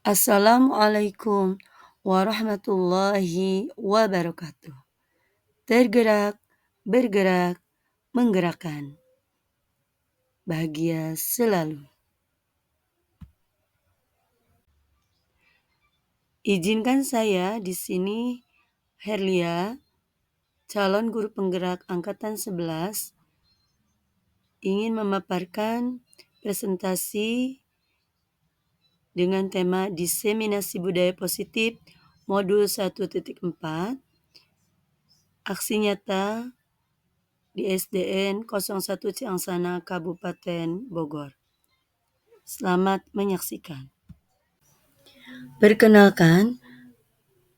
Assalamualaikum warahmatullahi wabarakatuh. Tergerak, bergerak, menggerakkan. Bahagia selalu. Izinkan saya di sini, Herlia, calon guru penggerak angkatan 11, ingin memaparkan presentasi dengan tema diseminasi budaya positif modul 1.4, aksi nyata di SDN 01 Ciangsana, Kabupaten Bogor. Selamat menyaksikan. Perkenalkan,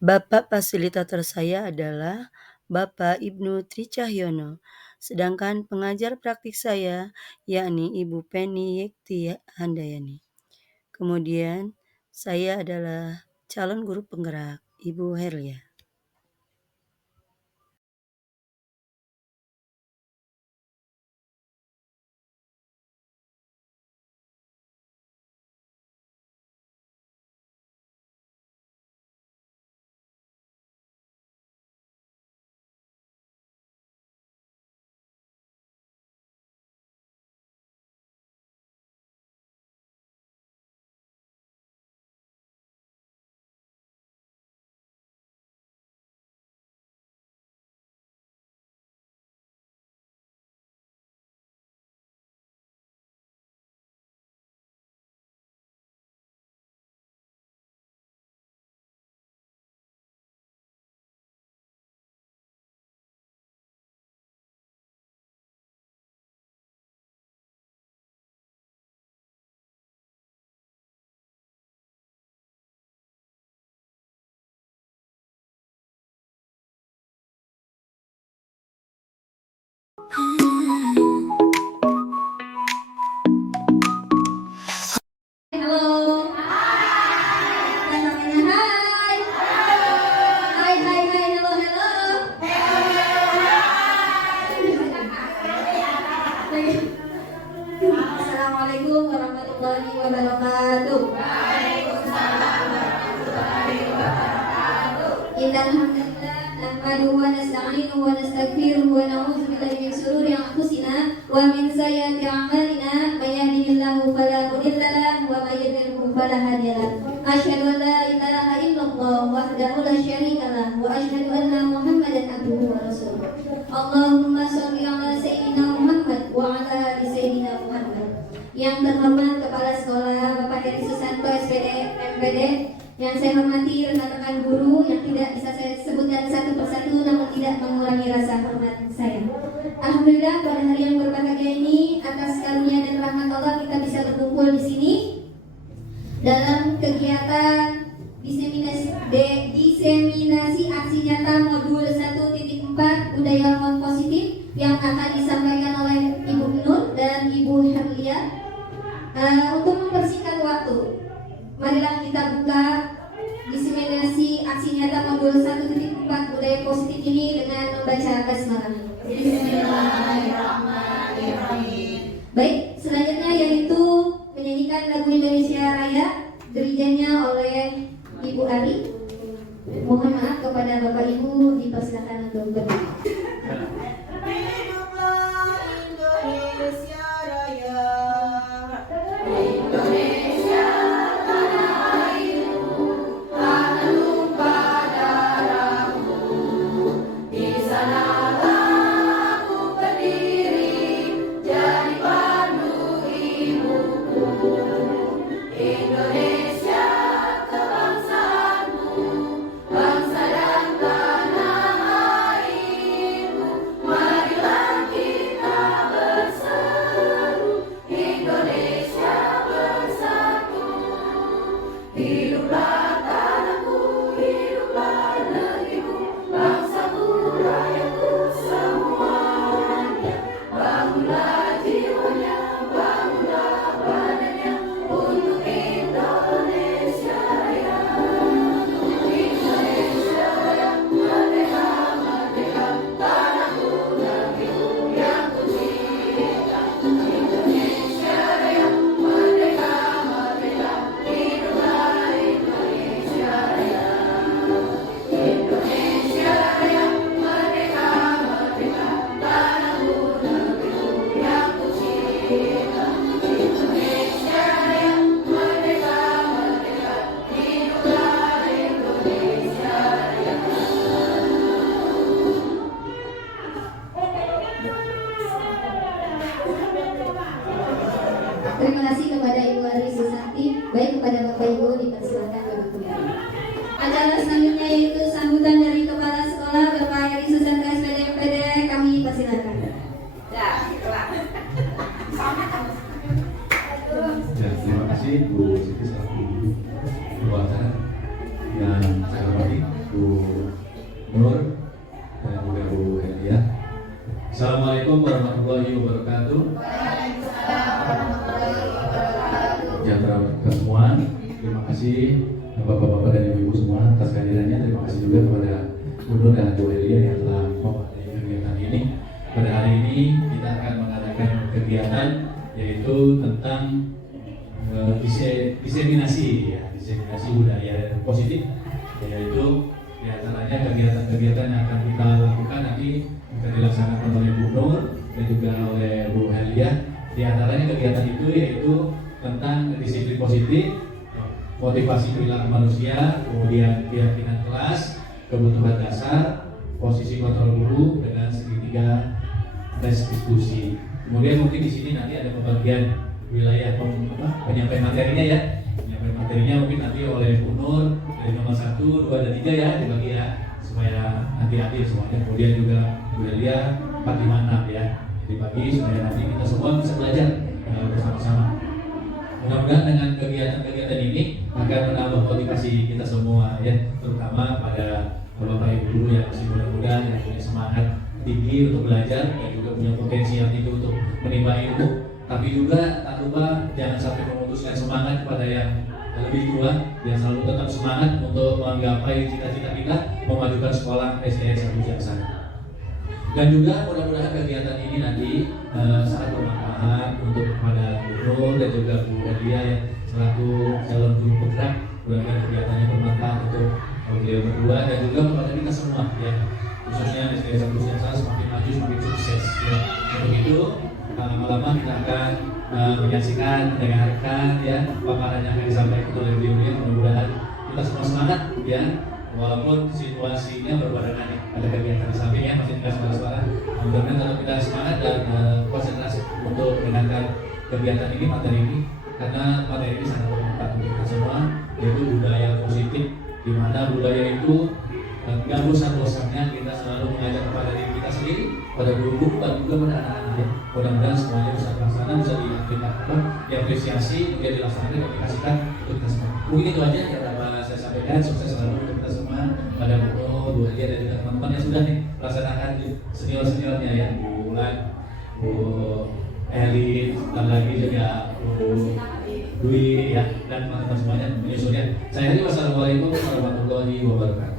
Bapak fasilitator saya adalah Bapak Ibnu Tricahyono, sedangkan pengajar praktik saya yakni Ibu Penny Yekti Handayani. Kemudian saya adalah calon guru penggerak, Ibu Herlia. Assalamualaikum warahmatullahi wabarakatuh. Innal hamdalillah nahmaduhu wa nasta'inuhu wa nastaghfiruhu wa na'udzu billahi min shururi anfusina wa min sayyiati a'malina may yahdihillahu fala mudilla lahu wa may yudlilhu fala hadiya lahu. Asyhadu an la ilaha illallah wahdahu la syarika lahu wa asyhadu anna Muhammadan abduhu wa rasuluh. Allahumma shalli ala sayyidina Muhammad wa ala ali sayyidina Muhammad. Yang terhormat Kepala Sekolah Bapak Heri Susanto SPD MPD, yang saya hormati rekan-rekan guru yang tidak bisa saya sebutkan satu persatu namun tidak mengurangi rasa hormat saya. Alhamdulillah pada hari yang berbahagia ini atas karunia dan rahmat Allah kita bisa berkumpul di sini dalam kegiatan diseminasi aksi nyata modul 1.4 budaya hormon positif yang akan disampaikan oleh Ibu Nur dan Ibu Herlia. Untuk mempersingkat waktu, marilah kita buka diseminasi aksi nyata modul 1.4 budaya positif ini dengan membaca basmalah. Bismillahirrahmanirrahim. Baik, selanjutnya yaitu menyanyikan lagu Indonesia Raya, dirijannya oleh Ibu Ari. Mohon maaf kepada Bapak Ibu, dipersilakan untuk berdiri. Baik, kepada Bapak Ibu dipersilakan duduk kembali. Acara selanjutnya yaitu sambutan dari Kepala Sekolah Bapak Heri Susanto SPD MPD, kami persilakan. Ya, terima kasih Bu Siti selaku ketua acara, yang saya hormati Bu Nur dan juga Bu Elia. Assalamualaikum warahmatullahi wabarakatuh. Sejahtera kita semua. Terima kasih Bapak-bapak dan Ibu-ibu semua atas kehadirannya. Terima kasih juga kepada Bu Nur dan Bu Elia yang telah memadai kegiatan ini. Pada hari ini kita akan mengadakan kegiatan yaitu tentang diseminasi budaya positif, yaitu diantaranya kegiatan-kegiatan yang akan kita lakukan nanti akan dilaksanakan oleh Bu Nur dan juga oleh Bu Helia. Di antaranya kegiatan itu yaitu tentang disiplin positif, motivasi perilaku manusia, kemudian keyakinan kelas, kebutuhan dasar, posisi kontrol guru dengan segitiga tes diskusi. Kemudian mungkin di sini nanti ada pembagian wilayah penyampaian materinya ya. Penyampaian materinya mungkin nanti oleh Bu Nur dari nomor 1, 2, dan 3 ya dibagi ya, supaya nanti adil semuanya. Kemudian juga Bu Elia 4, 5, 6 ya dibagi supaya nanti kita semua bisa belajar bersama-sama. Mudah-mudahan dengan kegiatan-kegiatan ini akan menambah motivasi kita semua ya, terutama pada Bapak Ibu guru yang masih muda-muda, yang punya semangat tinggi untuk belajar dan juga punya potensi yang tinggi untuk menimba ilmu. Tapi juga tak lupa jangan sampai memutuskan semangat kepada yang lebih tua, yang selalu tetap semangat untuk menggapai cita-cita kita memajukan sekolah SDN 1 Jaksana. Dan juga mudah-mudahan kegiatan ini nanti sangat bermanfaat untuk kepada Bu Nur dan juga Bu Elia yang selaku calon guru penggerak. Mudah-mudahan kegiatannya bermanfaat untuk beliau berdua dan juga kepada kita semua ya, khususnya SDN 1 Jaksana semakin maju semakin sukses ya. Untuk itu lama-lama kita akan menyaksikan, mendengarkan ya paparan yang akan disampaikan oleh beliau. Mudah-mudahan kita semua semangat ya, walaupun situasinya berbarengan ya, ada kegiatan di sampingnya masih tidak suara-suara. Mudah-mudahan tetap kita semangat dan konsentrasi untuk mendengarkan kegiatan ini, materi ini, karena materi ini sangat bermanfaat untuk kita semua, yaitu budaya positif, di mana budaya itu gak bosan-bosannya kita selalu mengajar kepada diri kita sendiri, pada guru-guru dan juga pada anak-anak ya. Mudah-mudahan semuanya bisa terlaksana, bisa diapresiasi, kemudian dilaksanakan, diaplikasikan untuk kita semua. Mungkin itu aja yang dapat saya sampaikan. Sukses selalu untuk kita semua, pada Bu Nur, Bu Elia dan juga teman-teman yang sudah nih melaksanakan senior-seniornya ya, Bu Ulan, Bu Eli, dan lagi juga Bu Dwi ya, dan teman-teman semuanya menyusulnya. Saya Heri, wassalamualaikum warahmatullahi wabarakatuh.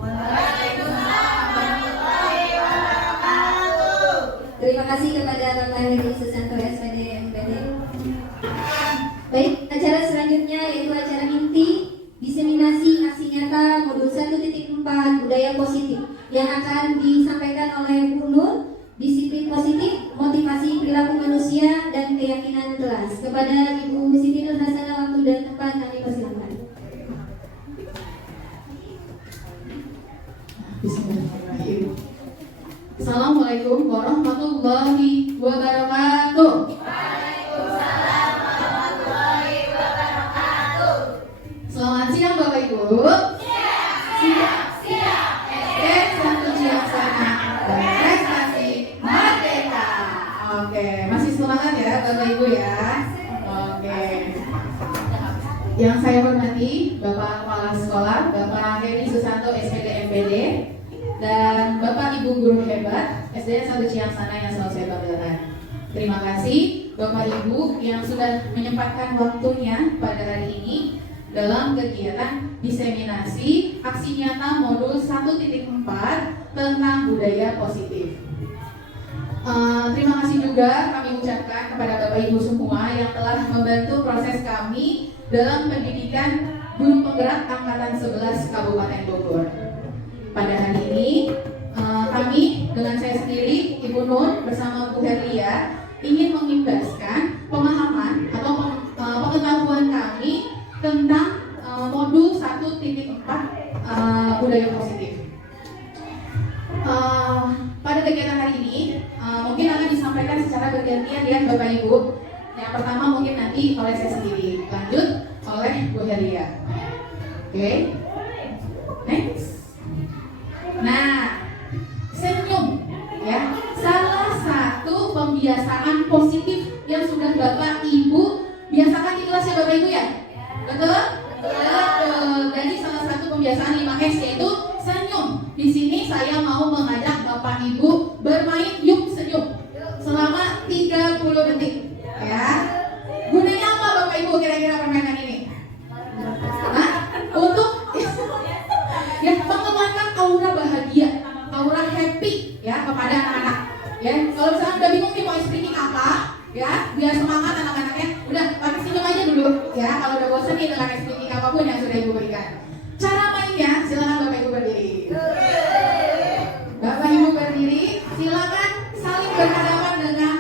Terima kasih kepada Bapak Heri Susanto SPD MPD. Baik, acara selanjutnya yaitu acara inti diseminasi aksi nyata modul 1.4 budaya positif yang akan disampaikan oleh Bu Nur. Disiplin positif, motivasi perilaku manusia, dan keyakinan kelas. Kepada Ibu Siti Nur Hasanah, waktu dan tempat kami persilakan. Bismillahirrahmanirrahim. Assalamualaikum warahmatullahi wabarakatuh. Waalaikumsalam warahmatullahi wabarakatuh. Selamat siang Bapak Ibu. Siap. SD 1 Jaksana berprestasi merdeka. Oke, masih semangat ya Bapak Ibu ya. Oke. Yang saya hormati Bapak Kepala Sekolah, Bapak Heri Susanto SPD MPD, dan Bapak Ibu guru hebat SDN 1 Ciangsana yang selalu saya banggakan. Terima kasih Bapak Ibu yang sudah menyempatkan waktunya pada hari ini dalam kegiatan diseminasi aksi nyata modul 1.4 tentang budaya positif. Terima kasih juga kami ucapkan kepada Bapak Ibu semua yang telah membantu proses kami dalam pendidikan guru penggerak angkatan 11 Kabupaten Bogor. Pada hari ini kami dengan saya sendiri Ibu Nur bersama Bu Herlia ingin mengimbaskan pemahaman atau pengetahuan kami tentang modul 1.4 budaya positif. Pada kegiatan hari ini mungkin akan disampaikan secara bergantian ya Bapak Ibu. Yang pertama mungkin nanti oleh saya sendiri, lanjut oleh Bu Helia. Oke. Next. Nah, senyum ya. Salah satu pembiasaan positif yang sudah Bapak Ibu biasakan di kelas ya Bapak Ibu ya. Betul? Betul. Jadi salah satu kebiasaan 5S yaitu senyum. Di sini saya mau mengajak Bapak Ibu bermain yuk senyum selama 30 detik ya. Gunanya apa Bapak Ibu kira-kira permainan ini? Hah? Untuk ya mengembangkan aura bahagia, aura happy ya kepada anak-anak. Ya, kalau misalnya udah bingung nih mau speaking apa, ya biar semangat anak-anaknya, udah pakai senyum aja dulu ya. Kalau udah bosan nih dengan speaking apapun yang sudah Ibu berikan. Cara mainnya, silakan Bapak Ibu berdiri. Bapak Ibu berdiri, silakan saling berhadapan dengan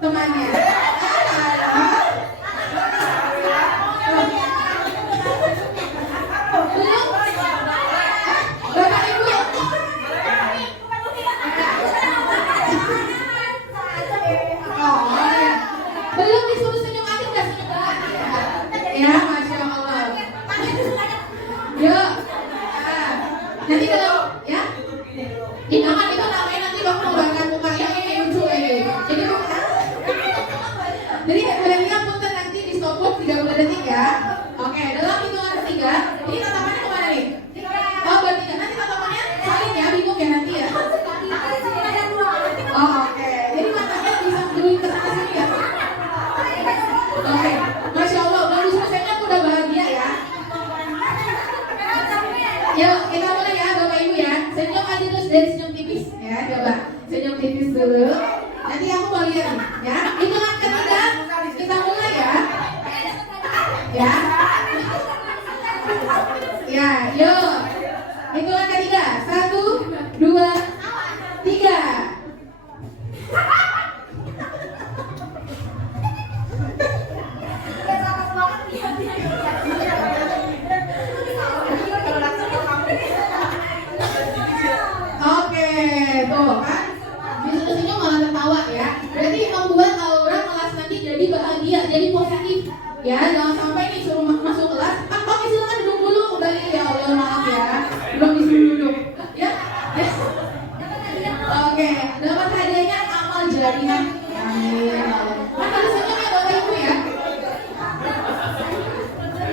temannya. Belum disuruh senyum aja udah senyum banget ya, Masya Allah. Yuk, nanti kalau ya, jangan itu namanya nanti Bapak menggambarkan muka yang ini lucu ini. Jadi Helia punten nanti di stopwatch 30 detik ya. Oke, dalam hitungan ketiga, ini tatapannya kemana nih? Oh bertiga, nanti tatapannya saling ya, bingung ya nanti ya. Oh oke, jadi matanya bisa menunjuk ke sana sini ya. Oke, Masya Allah, baru selesainya aku udah bahagia ya. Yuk, kita mulai ya Bapak Ibu ya. Senyum aja terus dari senyum tipis ya, coba senyum tipis dulu. Nanti aku mau lihat nih, ya. Hitungan ketiga, kita mulai ya. Ya. Ya, yuk. Hitungan ketiga, 1, 2, 3. Oke, tuh kan disuruh senyum malah tertawa ya. Berarti membuat aura kelas nanti jadi bahagia, jadi positif ya. Jangan sampai nih suruh masuk kelas, oke silakan duduk dulu kembali ya. Allah maaf ya, belum disuruh duduk ya. Oke, dapat hadiahnya amal jariah. Amin. Kan harus senyum ya Bapak Ibu ya.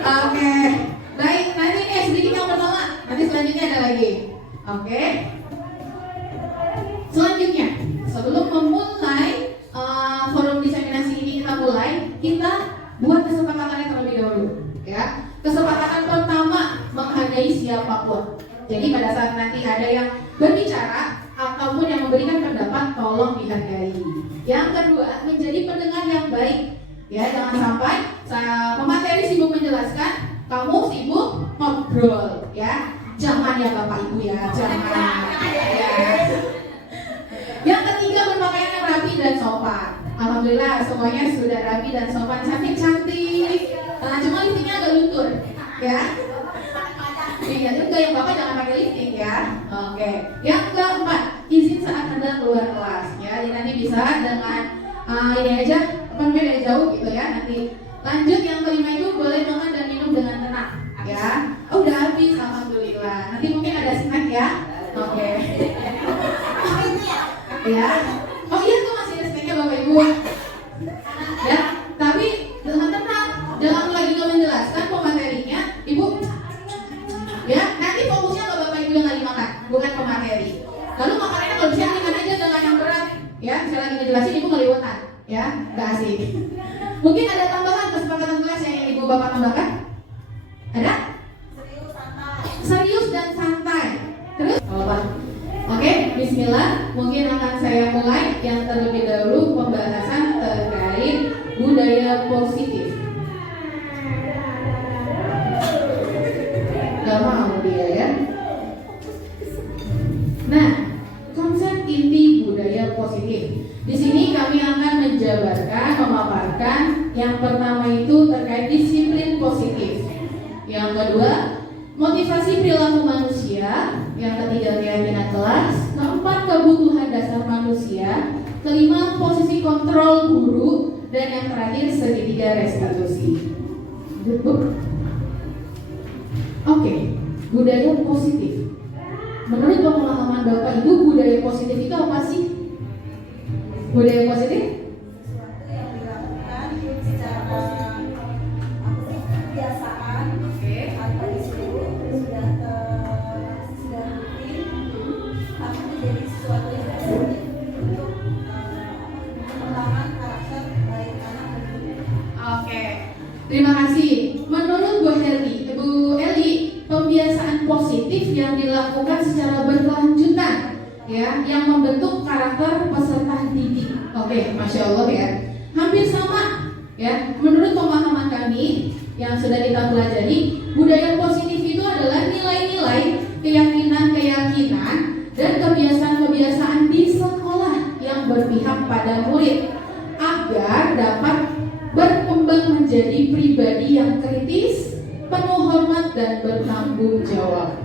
Oke, baik, nanti nih sedikit yang pertama, nanti selanjutnya ada lagi. Oke. Selanjutnya, sebelum memulai forum diseminasi ini kita buat kesepakatannya terlebih dahulu ya. Kesepakatan pertama, menghargai siapapun. Jadi pada saat nanti ada yang berbicara ataupun yang memberikan pendapat, tolong dihargai. Yang kedua, menjadi pendengar yang baik ya. Jangan sampai pemateri sibuk menjelaskan, kamu sibuk ngobrol ya. Jangan ya Bapak Ibu ya, jangan ya. Yang ketiga, berpakaian yang rapi dan sopan. Alhamdulillah semuanya sudah rapi dan sopan, cantik-cantik. Cuma lipstiknya agak luntur ya. Iya juga, yang Bapak jangan pakai lipstik ya. Oke. Yang keempat, izin saat Anda keluar kelas ya. Jadi nanti bisa dengan ini aja, apa namanya, dari jauh gitu ya. Nanti lanjut, yang kelima itu boleh makan dan minum dengan tenang ya. Oh udah habis, alhamdulillah. Nanti mungkin ada snack ya. Oke. Ya. Oh iya tuh masih ada snacknya Bapak Ibu. Ya, tapi dengan tenang. Jangan lagi menjelaskan pematerinya, Ibu. Ya, nanti fokusnya ke Bapak Ibu yang lagi makan, bukan pemateri. Lalu makanannya kalau bisa ringan aja, jangan yang berat. Ya, saya lagi ngejelasin Ibu ngeliwatan. Ya, nggak asik. Mungkin ada tambahan kesepakatan kelas yang Ibu Bapak tambahkan? Ada? Serius dan santai. Terus? Oke, bismillah. Mungkin akan saya mulai yang terlebih dahulu pembahasan terkait budaya positif. Gak mau dia ya. Nah, konsep inti budaya positif. Di sini kami akan menjabarkan, memaparkan yang pertama itu terkait disiplin positif. Yang kedua, motivasi perilaku manusia. Yang ketiga, keyakinan kelas. Keempat, kebutuhan dasar manusia. Kelima, posisi kontrol guru. Dan yang terakhir, segitiga restitusi. Oke, budaya positif. Menurut pemahaman Bapak Ibu, budaya positif itu apa sih? Budaya positif? Sesuatu yang dilakukan secara kebiasaan atau disuruh sudah rutin, akan menjadi sesuatu yang positif untuk pengembangan karakter baik anak dan ibu. Oke, terima kasih. Menurut Bu Eli, pembiasaan positif yang dilakukan secara berkelanjutan, ya, yang membentuk karakter peserta didik. Oke, masya Allah ya. Hampir sama, ya. Menurut pemahaman kami yang sudah kita pelajari, budaya positif itu adalah nilai-nilai, keyakinan-keyakinan, dan kebiasaan-kebiasaan di sekolah yang berpihak pada murid agar dapat berkembang menjadi pribadi yang kritis, penuh hormat dan bertanggung jawab.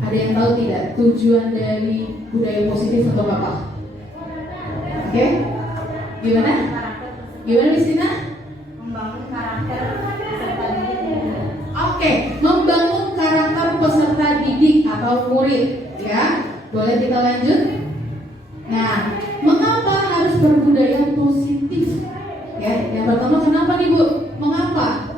Ada yang tahu tidak tujuan dari budaya positif untuk apa? Oke, gimana? Gimana Miss Tina? Membangun karakter peserta didik. Oke, membangun karakter peserta didik atau murid, ya. Boleh kita lanjut? Nah, mengapa harus berbudaya positif? Ya, yang pertama kenapa nih Bu? Mengapa?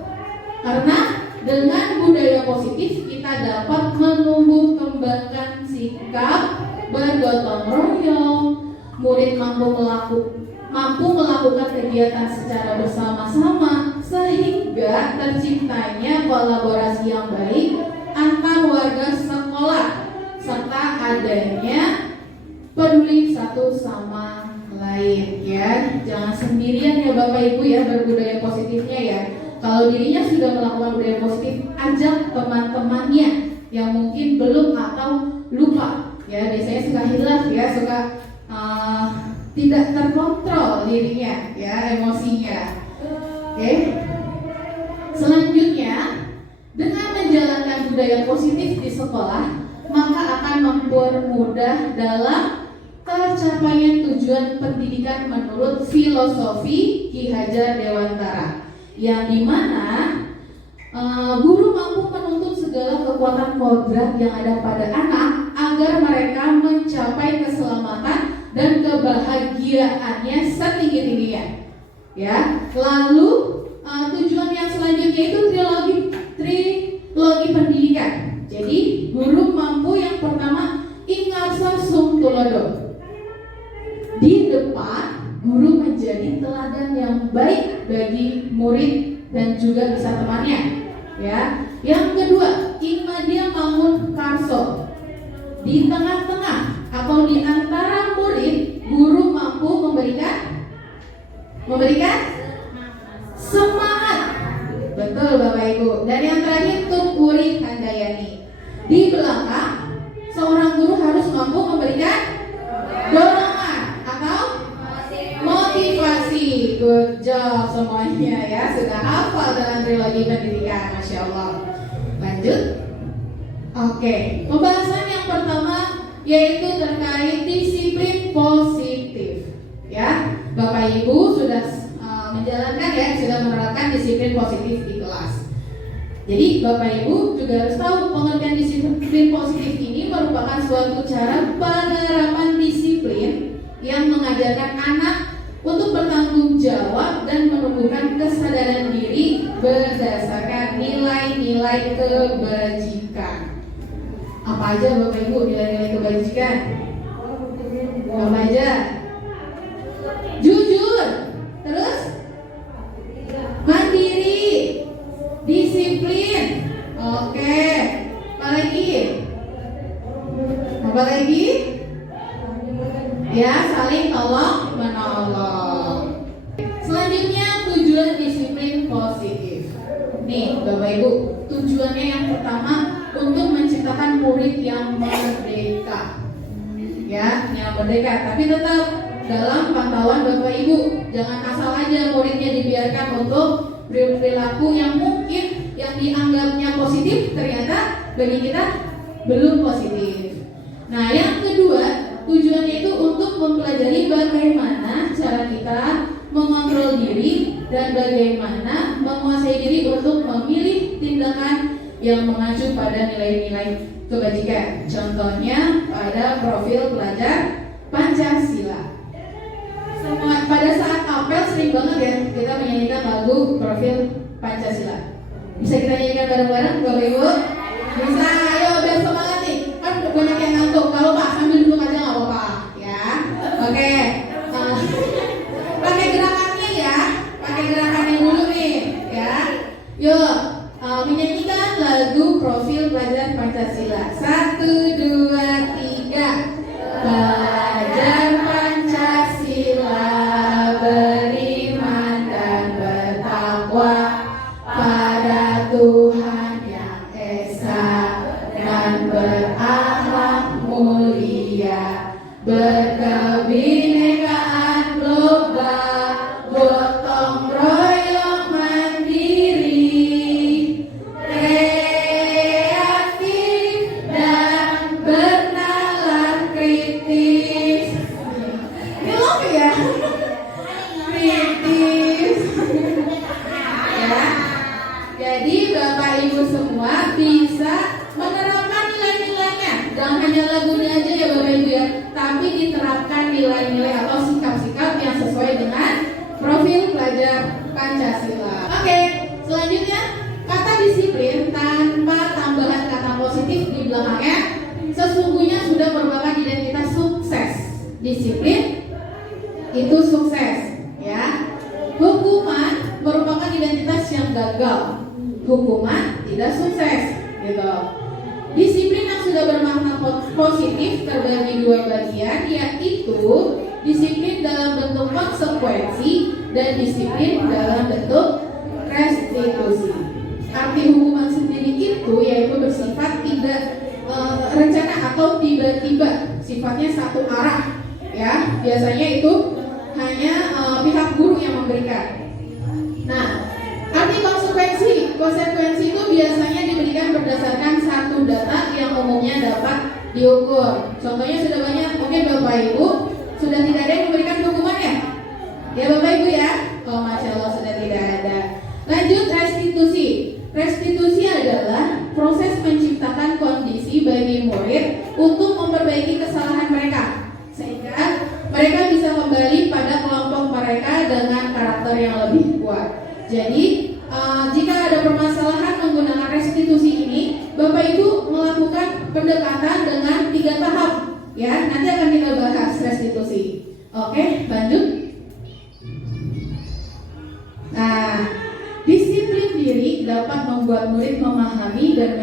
Karena dengan budaya positif kita dapat menumbuh kembangkan sikap bergotong royong, murid mampu melakukan kegiatan secara bersama-sama sehingga terciptanya kolaborasi yang baik antar warga sekolah serta adanya peduli satu sama lain, ya. Jangan sendirian ya Bapak Ibu ya berbudaya positifnya ya. Kalau dirinya sudah melakukan budaya positif, ajak teman-temannya yang mungkin belum atau lupa, ya. Biasanya suka hilaf ya, suka tidak terkontrol dirinya, ya, emosinya. Oke. Selanjutnya, dengan menjalankan budaya positif di sekolah, maka akan mempermudah dalam tercapaian tujuan pendidikan menurut filosofi Ki Hajar Dewantara, yang dimana guru mampu menuntut segala kekuatan kodrat yang ada pada anak agar mereka mencapai keselamatan dan kebahagiaannya setinggi-tingginya, ya. Lalu tujuan yang selanjutnya itu trilogi pendidikan. Jadi guru mampu yang pertama ingarsa sum tulodo. Di depan guru menjadi teladan yang baik bagi murid dan juga bisa temannya, ya. Yang kedua, ingmadia mangun karso. Di tengah-tengah atau di antara murid, guru mampu memberikan semangat. Betul Bapak Ibu. Dan yang terakhir, Tukuri Handayani. Di belakang, seorang guru harus mampu memberikan dorongan atau motivasi. Good job semuanya ya, sudah hafal dalam trilogi pendidikan, Masya Allah. Lanjut. Oke, pembahasan yang pertama yaitu terkait disiplin positif, ya. Bapak Ibu sudah menjalankan ya, sudah menerapkan disiplin positif di kelas. Jadi Bapak Ibu juga harus tahu pengertian disiplin positif ini merupakan suatu cara penerapan disiplin yang mengajarkan anak untuk bertanggung jawab dan menumbuhkan kesadaran diri berdasarkan nilai-nilai kebajikan. Apa aja Bapak Ibu nilai-nilai kebajikan? Apa aja? Jujur, terus mandiri, disiplin. Oke. Apa lagi? Ya, saling tolong menolong. Selanjutnya tujuan disiplin positif. Nih Bapak Ibu, tujuannya yang pertama untuk menciptakan murid yang merdeka, ya, yang merdeka. Tapi tetap dalam pantauan Bapak Ibu, jangan asal aja muridnya dibiarkan untuk perilaku yang mungkin yang dianggapnya positif ternyata bagi kita belum positif. Nah, yang kedua, tujuannya itu untuk mempelajari bagaimana cara kita mengontrol diri dan bagaimana menguasai diri untuk memilih tindakan yang mengacu pada nilai-nilai kebajikan. Contohnya pada profil pelajar Pancasila. Pada saat apel sering banget ya kita menyanyikan lagu profil Pancasila. Bisa kita nyanyikan bareng-bareng Bapak Ibu? Bisa, ayo biar semangat nih. Kan banyak yang ngantuk. Kalau Pak sambil duduk aja nggak apa-apa ya. Oke. Pakai gerakannya ya. Pakai gerakannya dulu nih ya. Yuk, menyanyikan lagu profil pelajar Pancasila. 1, 2, 3. Belajar Pancasila, beriman dan bertakwa pada Tuhan yang esa dan berakhlak mulia, berkebinekaan global, gotong royong mandiri, kreatif dan bernalar kritis. Ini loh ya, kritis. Ya, jadi Bapak Ibu semua bisa menerapkan nilai-nilainya. Jangan hanya lagunya aja ya Bapak Ibu ya, tapi diterapkan nilai-nilai atau sikap-sikap yang sesuai dengan profil pelajar Pancasila. Oke, selanjutnya kata disiplin tanpa tambahan kata positif di belakangnya sesungguhnya sudah merupakan identitas sukses. Disiplin itu sukses, ya. Hukuman merupakan identitas yang gagal. Hukuman tidak sukses, gitu. Disiplin yang sudah bermakna positif terbagi dua bagian, yaitu disiplin dalam bentuk konsekuensi dan disiplin dalam bentuk restitusi. Arti hukuman sendiri itu yaitu bersifat tidak rencana atau tiba-tiba, sifatnya satu arah, ya. Biasanya itu hanya pihak guru yang memberikan. Nah, arti konsekuensi itu biasanya diberikan berdasarkan satu data yang umumnya dapat diukur. Contohnya sudah banyak, mungkin Bapak Ibu sudah tidak ada yang memberikan hukuman ya? Ya Bapak Ibu ya? Oh Masya Allah sudah tidak ada. Lanjut restitusi. Restitusi adalah proses menciptakan kondisi bagi murid untuk memperbaiki kesalahan mereka sehingga mereka bisa kembali pada kelompok mereka dengan karakter yang lebih kuat. Jadi jika ada permasalahan menggunakan restitusi ini, Bapak Ibu melakukan pendekatan dengan 3 tahap, ya. Nanti akan kita bahas restitusi. Oke, lanjut. Nah, disiplin diri dapat membuat murid memahami dan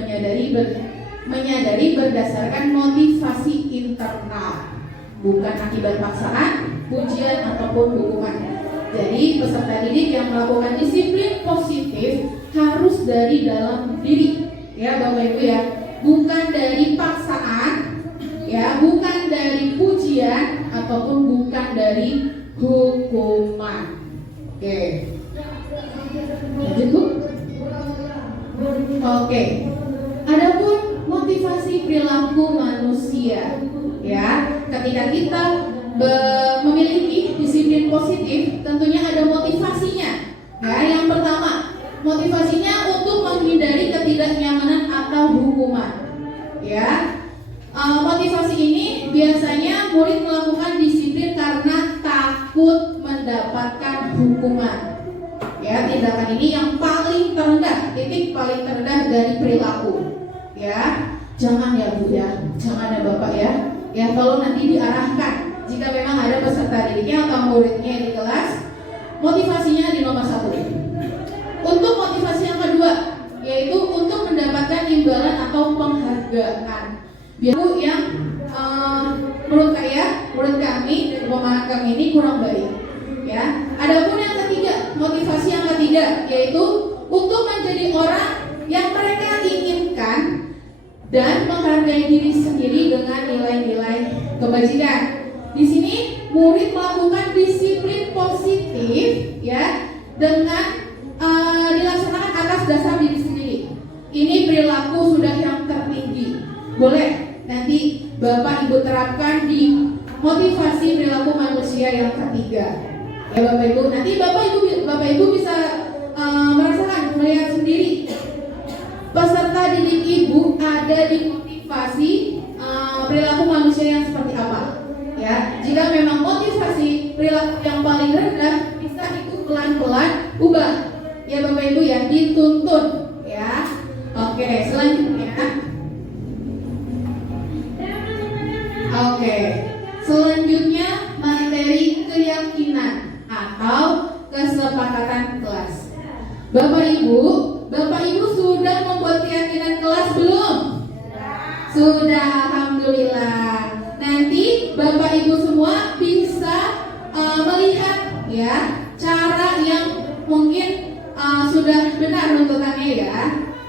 menyadari berdasarkan motivasi internal, bukan akibat paksaan, pujian ataupun hukuman. Jadi peserta didik yang melakukan disiplin positif harus dari dalam diri, ya Bapak Ibu ya, bukan dari paksaan, ya, bukan dari pujian ataupun bukan dari hukuman. Oke, lanjut Bu. Oke, adapun motivasi perilaku manusia, ya, ketika kita memiliki disiplin positif, tentunya ada motivasinya. Ya, yang pertama, motivasinya untuk menghindari ketidaknyamanan atau hukuman. Ya, motivasi ini biasanya murid melakukan disiplin karena takut mendapatkan hukuman. Ya, tindakan ini yang paling terendah, titik paling terendah dari perilaku. Ya, jangan ya Bu ya, jangan ya Bapak ya. Ya, kalau nanti diarahkan. Jika memang ada peserta didiknya atau muridnya di kelas, motivasinya di nomor 1. Untuk motivasi yang kedua, yaitu untuk mendapatkan imbalan atau penghargaan. Biar yang menurut kami pemahaman kami ini kurang baik. Ya. Adapun yang ketiga, motivasi yang ketiga yaitu untuk menjadi orang yang mereka inginkan dan menghargai diri sendiri dengan nilai-nilai kebajikan. Di sini murid melakukan disiplin positif, ya, dengan dilaksanakan atas dasar diri sendiri. Ini perilaku sudah yang tertinggi. Boleh nanti Bapak Ibu terapkan di motivasi perilaku manusia yang ketiga. Ya Bapak Ibu, nanti Bapak Ibu bisa merasakan, melihat sendiri peserta didik ibu ada di motivasi perilaku manusia yang seperti apa. Ya, jika memang motivasi perilaku yang paling rendah, bisa itu pelan-pelan ubah. Ya Bapak Ibu ya, dituntun ya. Oke, selanjutnya. Oke, selanjutnya materi keyakinan atau kesepakatan kelas. Bapak Ibu sudah membuat keyakinan kelas belum? Sudah, alhamdulillah. Nanti Bapak Ibu semua bisa melihat ya cara yang mungkin sudah benar runtutannya ya.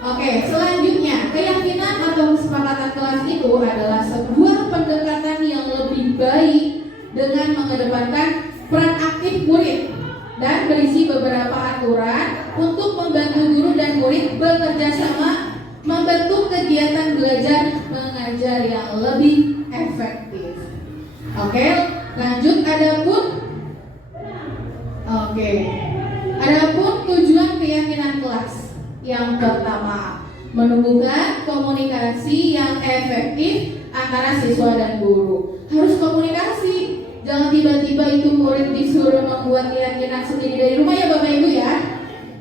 Oke, selanjutnya keyakinan atau kesepakatan kelas itu adalah sebuah pendekatan yang lebih baik dengan mengedepankan peran aktif murid dan berisi beberapa aturan untuk membantu guru dan murid bekerja sama membentuk kegiatan belajar mengajar yang lebih efektif. Oke, lanjut adapun tujuan keyakinan kelas. Yang pertama, menumbuhkan komunikasi yang efektif antara siswa dan guru. Harus komunikasi. Jangan tiba-tiba itu murid disuruh membuat keyakinan sendiri dari rumah ya Bapak Ibu ya.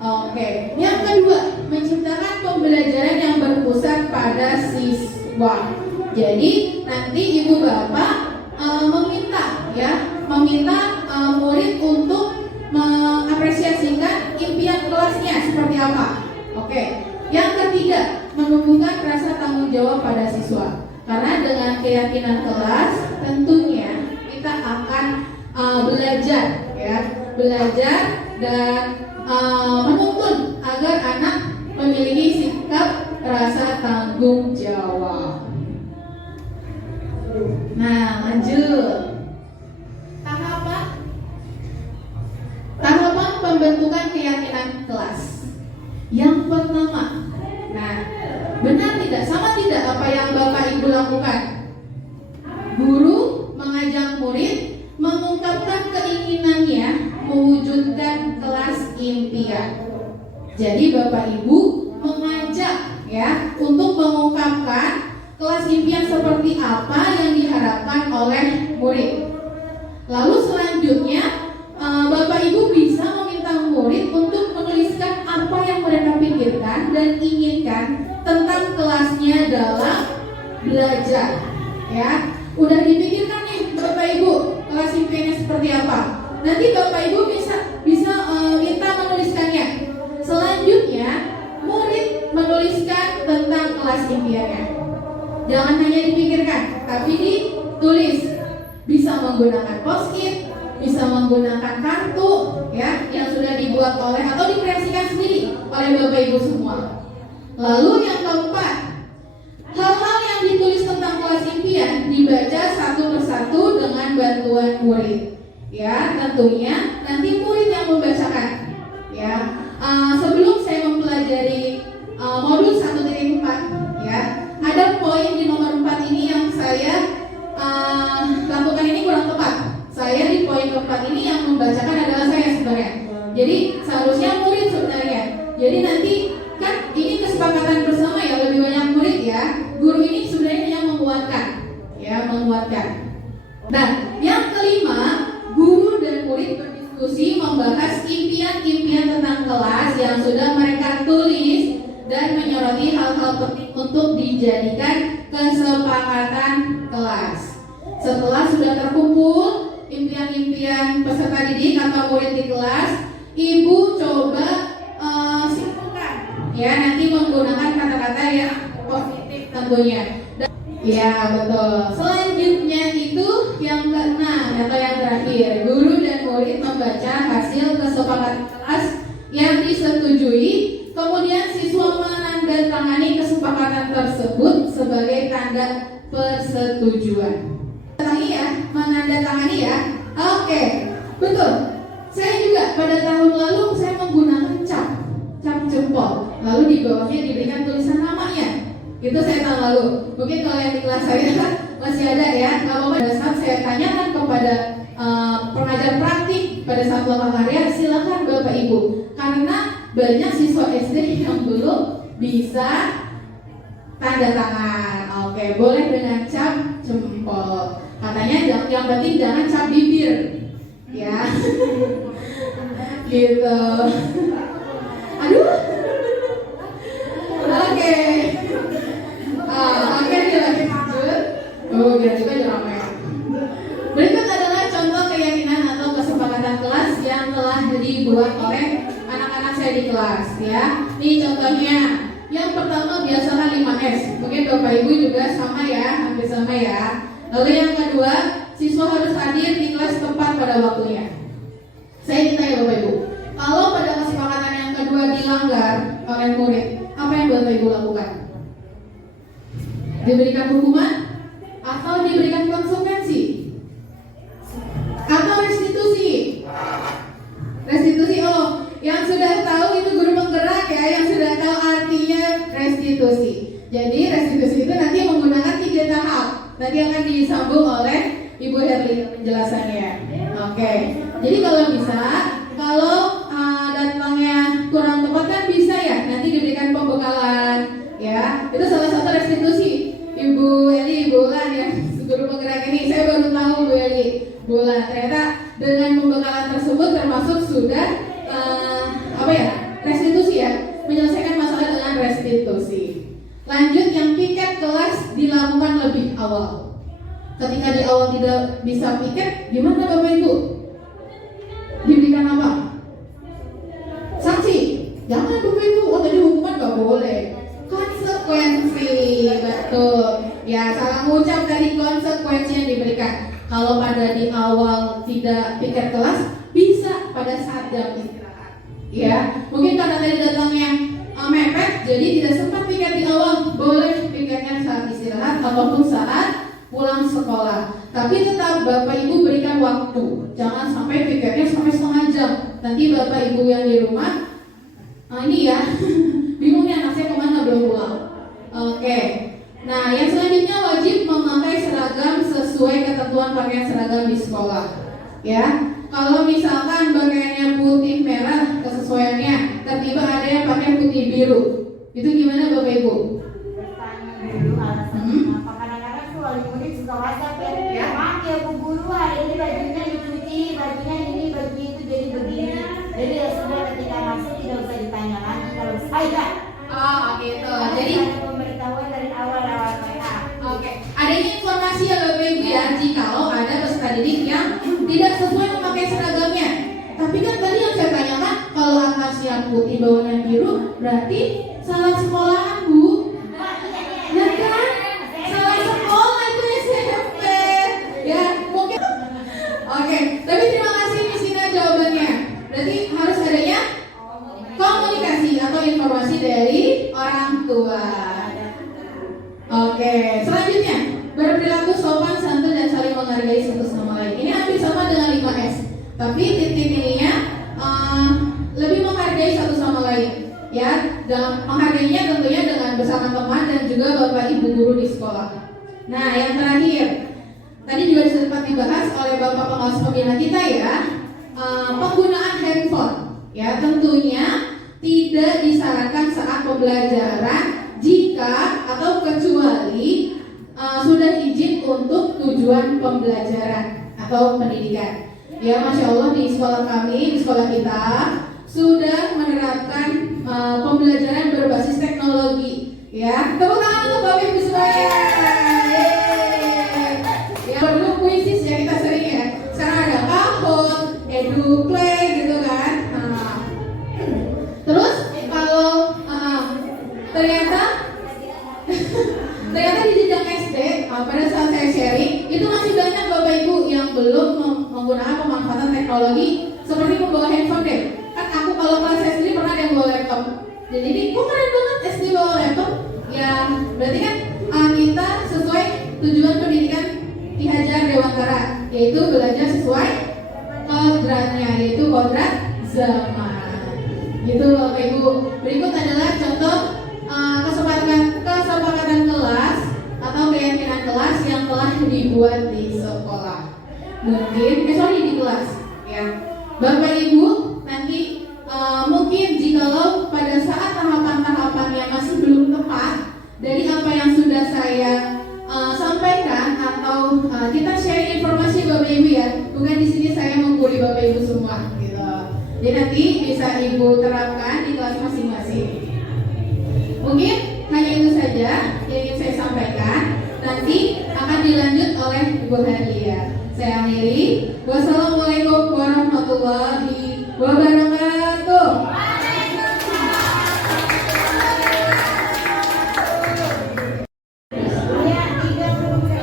Oke. Yang kedua, menciptakan pembelajaran yang berpusat pada siswa. Jadi nanti Ibu Bapak meminta murid untuk mengapresiasikan impian kelasnya seperti apa. Oke. Yang ketiga, menumbuhkan rasa tanggung jawab pada siswa. Karena dengan keyakinan kelas tentunya kita akan belajar dan menuntun agar anak memiliki sikap rasa tanggung jawab. Nah, lanjut. Tahapan pembentukan keyakinan kelas. Yang pertama, benar tidak, sama tidak apa yang Bapak Ibu lakukan? Guru mengajak murid mengungkapkan keinginannya mewujudkan kelas impian. Jadi Bapak Ibu mengajak ya untuk mengungkapkan kelas impian seperti apa yang diharapkan oleh murid. Lalu selanjutnya Bapak Ibu bisa meminta murid untuk menuliskan apa yang mereka pikirkan dan inginkan tentang kelasnya dalam belajar. Ya, udah dipikirkan nih Bapak Ibu kelas impiannya seperti apa. Nanti Bapak Ibu bisa minta menuliskannya. Selanjutnya murid menuliskan tentang kelas impiannya. Jangan hanya dipikirkan, tapi ditulis. Bisa menggunakan post-it, bisa menggunakan kartu ya yang sudah dibuat oleh atau dikreasikan sendiri oleh Bapak Ibu semua. Lalu yang keempat, hal-hal yang ditulis tentang kelas impian dibaca satu persatu dengan bantuan murid. Ya, tentunya nanti murid yang membacakan. Ya, sebelum saya mempelajari modul 1.4 ya, ada poin di nomor 4 ini yang saya lakukan ini kurang tepat. Saya di poin keempat ini yang membacakan adalah saya sebenarnya. Jadi seharusnya murid sebenarnya. Jadi nanti kan ini kesepakatan bersama ya, lebih banyak murid ya. Guru ini sebenarnya hanya menguatkan. Nah, yang kelima, guru dan murid berdiskusi membahas impian-impian tentang kelas yang sudah mereka tulis dan menyoroti hal-hal penting untuk dijadikan kesepakatan kelas. Setelah sudah terkumpul impian-impian peserta didik atau murid di kelas, Ibu coba simpulkan ya, nanti menggunakan kata-kata yang positif tentunya. Ya betul. Selanjutnya itu yang keenam atau yang terakhir, guru dan murid membaca hasil kesepakatan kelas yang disetujui. Kemudian siswa menandatangani kesepakatan tersebut sebagai tanda persetujuan. Menandatangani ya. Oke, betul. Saya juga pada tahun lalu saya menggunakan cap jempol. Lalu di bawahnya diberikan tulisan namanya. Itu saya tahun lalu. Mungkin kalau yang di kelas saya masih ada ya. Kalau pada saat saya tanyakan kepada pengajar praktik pada saat lokal karya, silakan Bapak Ibu. Karena banyak siswa SD yang belum bisa tanda tangan. Oke, boleh dengan cap jempol. Katanya yang penting jangan cap bibir, ya. Gitu. Aduh. Oke. Oke, dilanjut. Oh, dia juga ramai. Berikut adalah contoh keyakinan atau kesepakatan kelas yang telah dibuat oleh anak-anak saya di kelas, ya. Ini contohnya. Yang pertama biasakan 5S. Mungkin Bapak Ibu juga sama ya, hampir sama ya. Lalu yang kedua, siswa harus hadir di kelas tepat pada waktunya. Saya ingin tanya Bapak Ibu, kalau pada kesepakatan yang kedua dilanggar oleh murid, apa yang Bapak Ibu lakukan? Diberikan hukuman atau diberikan konsekuensi? Atau restitusi? Restitusi, oh, yang sudah tahu itu guru penggerak ya, yang sudah tahu artinya restitusi. Jadi restitusi itu nanti menggunakan 3 tahap. Nanti akan disambung oleh Ibu Herli penjelasannya. Oke. Jadi kalau bisa, kalau datangnya kurang tepat kan bisa ya, nanti diberikan pembekalan, ya. Itu salah satu restitusi. Ibu Eli, Ibu Ulan ya, guru penggerak ini, saya baru tahu Bu Eli, Bu Ulan. Ternyata dengan pembekalan tersebut termasuk sudah restitusi ya, menyelesaikan masalah dengan restitusi. Lanjut, yang piket kelas dilakukan lebih awal. Ketika di awal tidak bisa piket, gimana Bapak Ibu? Diberikan apa? Sanksi? Jangan Bapak Ibu, tadi hukuman gak boleh. Konsekuensi, betul. Ya, salah ngucap tadi, konsekuensi yang diberikan. Kalau pada di awal tidak piket kelas, bisa pada saat jam istirahat. Ya, mungkin karena tadi datangnya mepet, jadi tidak sempat piket di awal. Boleh piketnya saat istirahat ataupun saat pulang sekolah. Tapi tetap Bapak Ibu berikan waktu. Jangan sampai piketnya sampai setengah jam. Nanti Bapak Ibu yang di rumah, ini ya, bingung nih anak saya kemana belum pulang. Oke. Nah, yang selanjutnya wajib memakai seragam sesuai ketentuan pakaian seragam di sekolah. Ya, kalau misalkan pakaiannya putih merah kesesuaiannya, tiba-tiba ada yang pakai putih biru, itu gimana Bapak Ibu? Bertanya dulu alasannya apa. Kadang-kadang tuh wali murid suka WhatsApp ya. Maaf ya Bu Guru, hari ini bajunya dicuci, bajunya ini, bajunya itu jadi begini. Jadi ya sudah, ketika masuk tidak usah ditanya lagi kalau saya. Oh gitu. Jadi Jadi ada pemberitahuan dari awal lewat WA. oke. Adanya informasi ya Bapak Ibu ya, jikalau ada peserta didik yang tidak sesuai memakai seragamnya. Tapi kan tadi yang saya tanyakan, kalau atasnya putih bawahnya biru, berarti salah sekolahan Bu. Ya kan? Salah sekolah itu SMP. Ya mungkin. Oke. Tapi terima kasih Miss Ina jawabannya. Berarti harus adanya komunikasi atau informasi dari orang tua. Oke, selanjutnya berperilaku sopan, santun dan saling menghargai satu sama lain. Ini hampir sama dengan 5S, tapi titik ininya lebih menghargai satu sama lain. Ya, dan menghargainya tentunya dengan bersama teman dan juga bapak ibu guru di sekolah. Nah, yang terakhir, tadi juga sempat dibahas oleh bapak pengawas pembina kita ya, penggunaan handphone. Ya, tentunya tidak disarankan saat pembelajaran jika atau kecuali sudah izin untuk tujuan pembelajaran atau pendidikan. Ya, Masya Allah di sekolah kami, di sekolah kita sudah menerapkan pembelajaran berbasis teknologi. Ya, tepuk tangan untuk Bapak Ibu semuanya. Ya, dulu kuisis ya kita sering ya. Sekarang ada Kahoot, EduPlay gitu kan. Terus kalau ternyata di jenjang SD pada saat saya sharing itu masih banyak Bapak Ibu yang belum menggunakan pemanfaatan teknologi seperti membawa handphone deh. Kan aku kalau kelas SD pernah ada yang bawa laptop. Jadi ini kok keren banget SD bawa laptop. Ya berarti kan kita sesuai tujuan pendidikan Ki Hajar Dewantara, yaitu belajar sesuai kodratnya, yaitu kodrat zaman. Gitu Bapak Ibu. Berikut adalah contoh kesepakatan kelas atau keyakinan kelas yang telah dibuat di sekolah. Mungkin di kelas ya. Bapak Ibu nanti mungkin jikalau pada saat tahapan-tahapannya masih belum tepat dari apa yang sudah saya sampaikan atau kita share informasi Bapak Ibu ya, bukan di sini saya mengguli Bapak Ibu semua gitu. Jadi nanti bisa Ibu terapkan di kelas masing-masing. Mungkin hanya itu saja yang ingin saya sampaikan. Nanti akan dilanjut oleh Ibu Herlia. Saya akhiri. Wassalamualaikum warahmatullahi wabarakatuh.